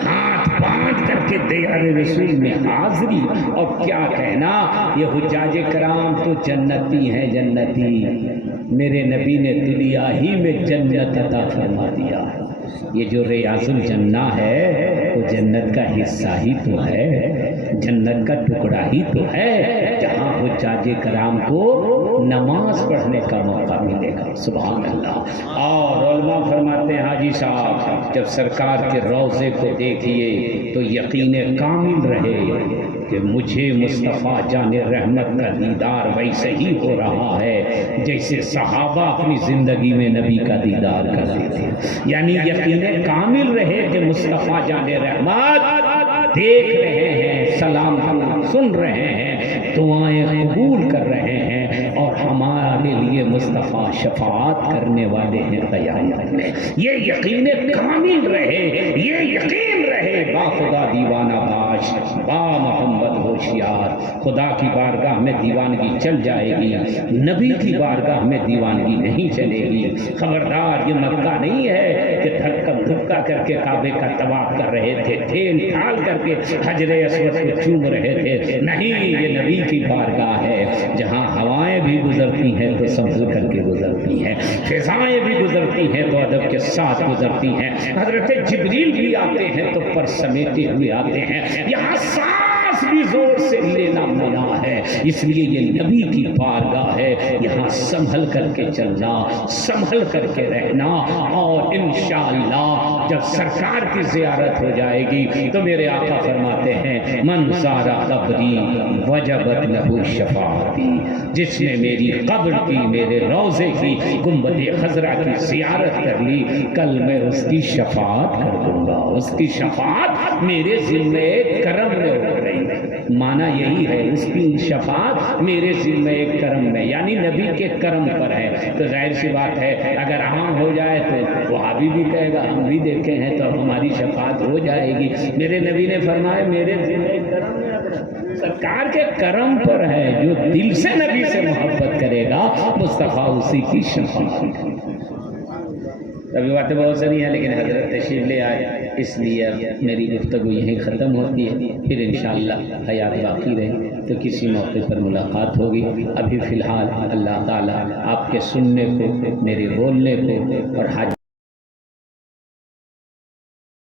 ہاتھ باندھ کر کے دیار رسول میں حاضری۔ اور کیا کہنا، یہ حجاج کرام تو جنتی ہیں، جنتی، میرے نبی نے دنیا ہی میں جنت عطا فرما دیا ہے۔ یہ جو ریاض الجنہ ہے وہ جنت کا حصہ ہی تو ہے، جنت کا ٹکڑا ہی تو ہے، جہاں حجاج کرام کو نماز پڑھنے کا موقع ملے گا۔ سبحان اللہ۔ اور علماء فرماتے ہیں حاجی صاحب، جب سرکار کے روضے کو دیکھیے تو یقین کامل رہے کہ مجھے مصطفیٰ جان رحمت کا دیدار ویسے ہی ہو رہا ہے جیسے صحابہ اپنی زندگی میں نبی کا دیدار کرتے تھے، یعنی یقین کامل رہے کہ مصطفیٰ جان رحمت دیکھ رہے ہیں، سلام سن رہے ہیں، دعائیں قبول کر رہے ہیں، اور ہمارے لیے مصطفیٰ شفاعت کرنے والے ہیں قیامت میں۔ یہ یقین کامل رہے، یہ یقین رہے، با خدا دیوانہ باش، با محمد ہوشیار۔ خدا کی بارگاہ میں دیوانگی چل جائے گی، نبی کی بارگاہ میں دیوانگی نہیں چلے گی۔ خبردار، یہ مکہ نہیں ہے کہ دھکم دھکا کر کے کعبے کا طواف کر رہے تھے، ٹھیل ٹھال کر کے حجر اسود کو چوم رہے تھے، نہیں، یہ نبی کی بارگاہ ہے جہاں ہوائیں بھی گزرتی ہیں تو سنبھل کر کے گزرتی ہیں، فضائیں بھی گزرتی ہیں تو ادب کے ساتھ گزرتی ہیں، حضرت جبریل بھی آتے ہیں تو پر سمیٹے ہوئے آتے ہیں، یہاں سانس بھی زور سے لینا منع ہے، اس لیے یہ نبی کی بارگاہ ہے، یہاں سنبھل کر کے چلنا، سنبھل کر کے رہنا، اور انشاءاللہ جب سرکار کی زیارت ہو جائے گی تو میرے آقا فرماتے ہیں من زار قبری وجبت لہ شفاعتی، جس نے میری قبر کی، میرے روضے کی، گنبد خضرا کی زیارت کر لی، کل میں اس کی شفاعت کر دوں گا، اس کی شفاعت میرے ذمہ کرم میں ہو رہی ہے۔ معنی یہی ہے، اس کی شفاعت میرے ذمہ کرم میں، یعنی نبی کے کرم پر ہے۔ تو ظاہر سی بات ہے اگر عام ہو جائے تو وہابی بھی کہے گا ہم بھی دیکھے ہیں تو ہماری شفاعت ہو جائے گی۔ میرے نبی نے فرمایا میرے ذمہ کرم میں، سرکار کے کرم پر ہے، جو دل سے نبی سے محبت کرے گا مصطفیٰ اسی کی شفاعت۔ ابھی باتیں بہت ساری ہیں لیکن حضرت تشریف لے آئے، اس لیے میری گفتگو یہیں ختم ہوتی ہے، پھر انشاءاللہ حیات باقی رہے تو کسی موقع پر ملاقات ہوگی۔ ابھی فی الحال اللہ تعالیٰ آپ کے سننے کو، میرے بولنے کو اور حج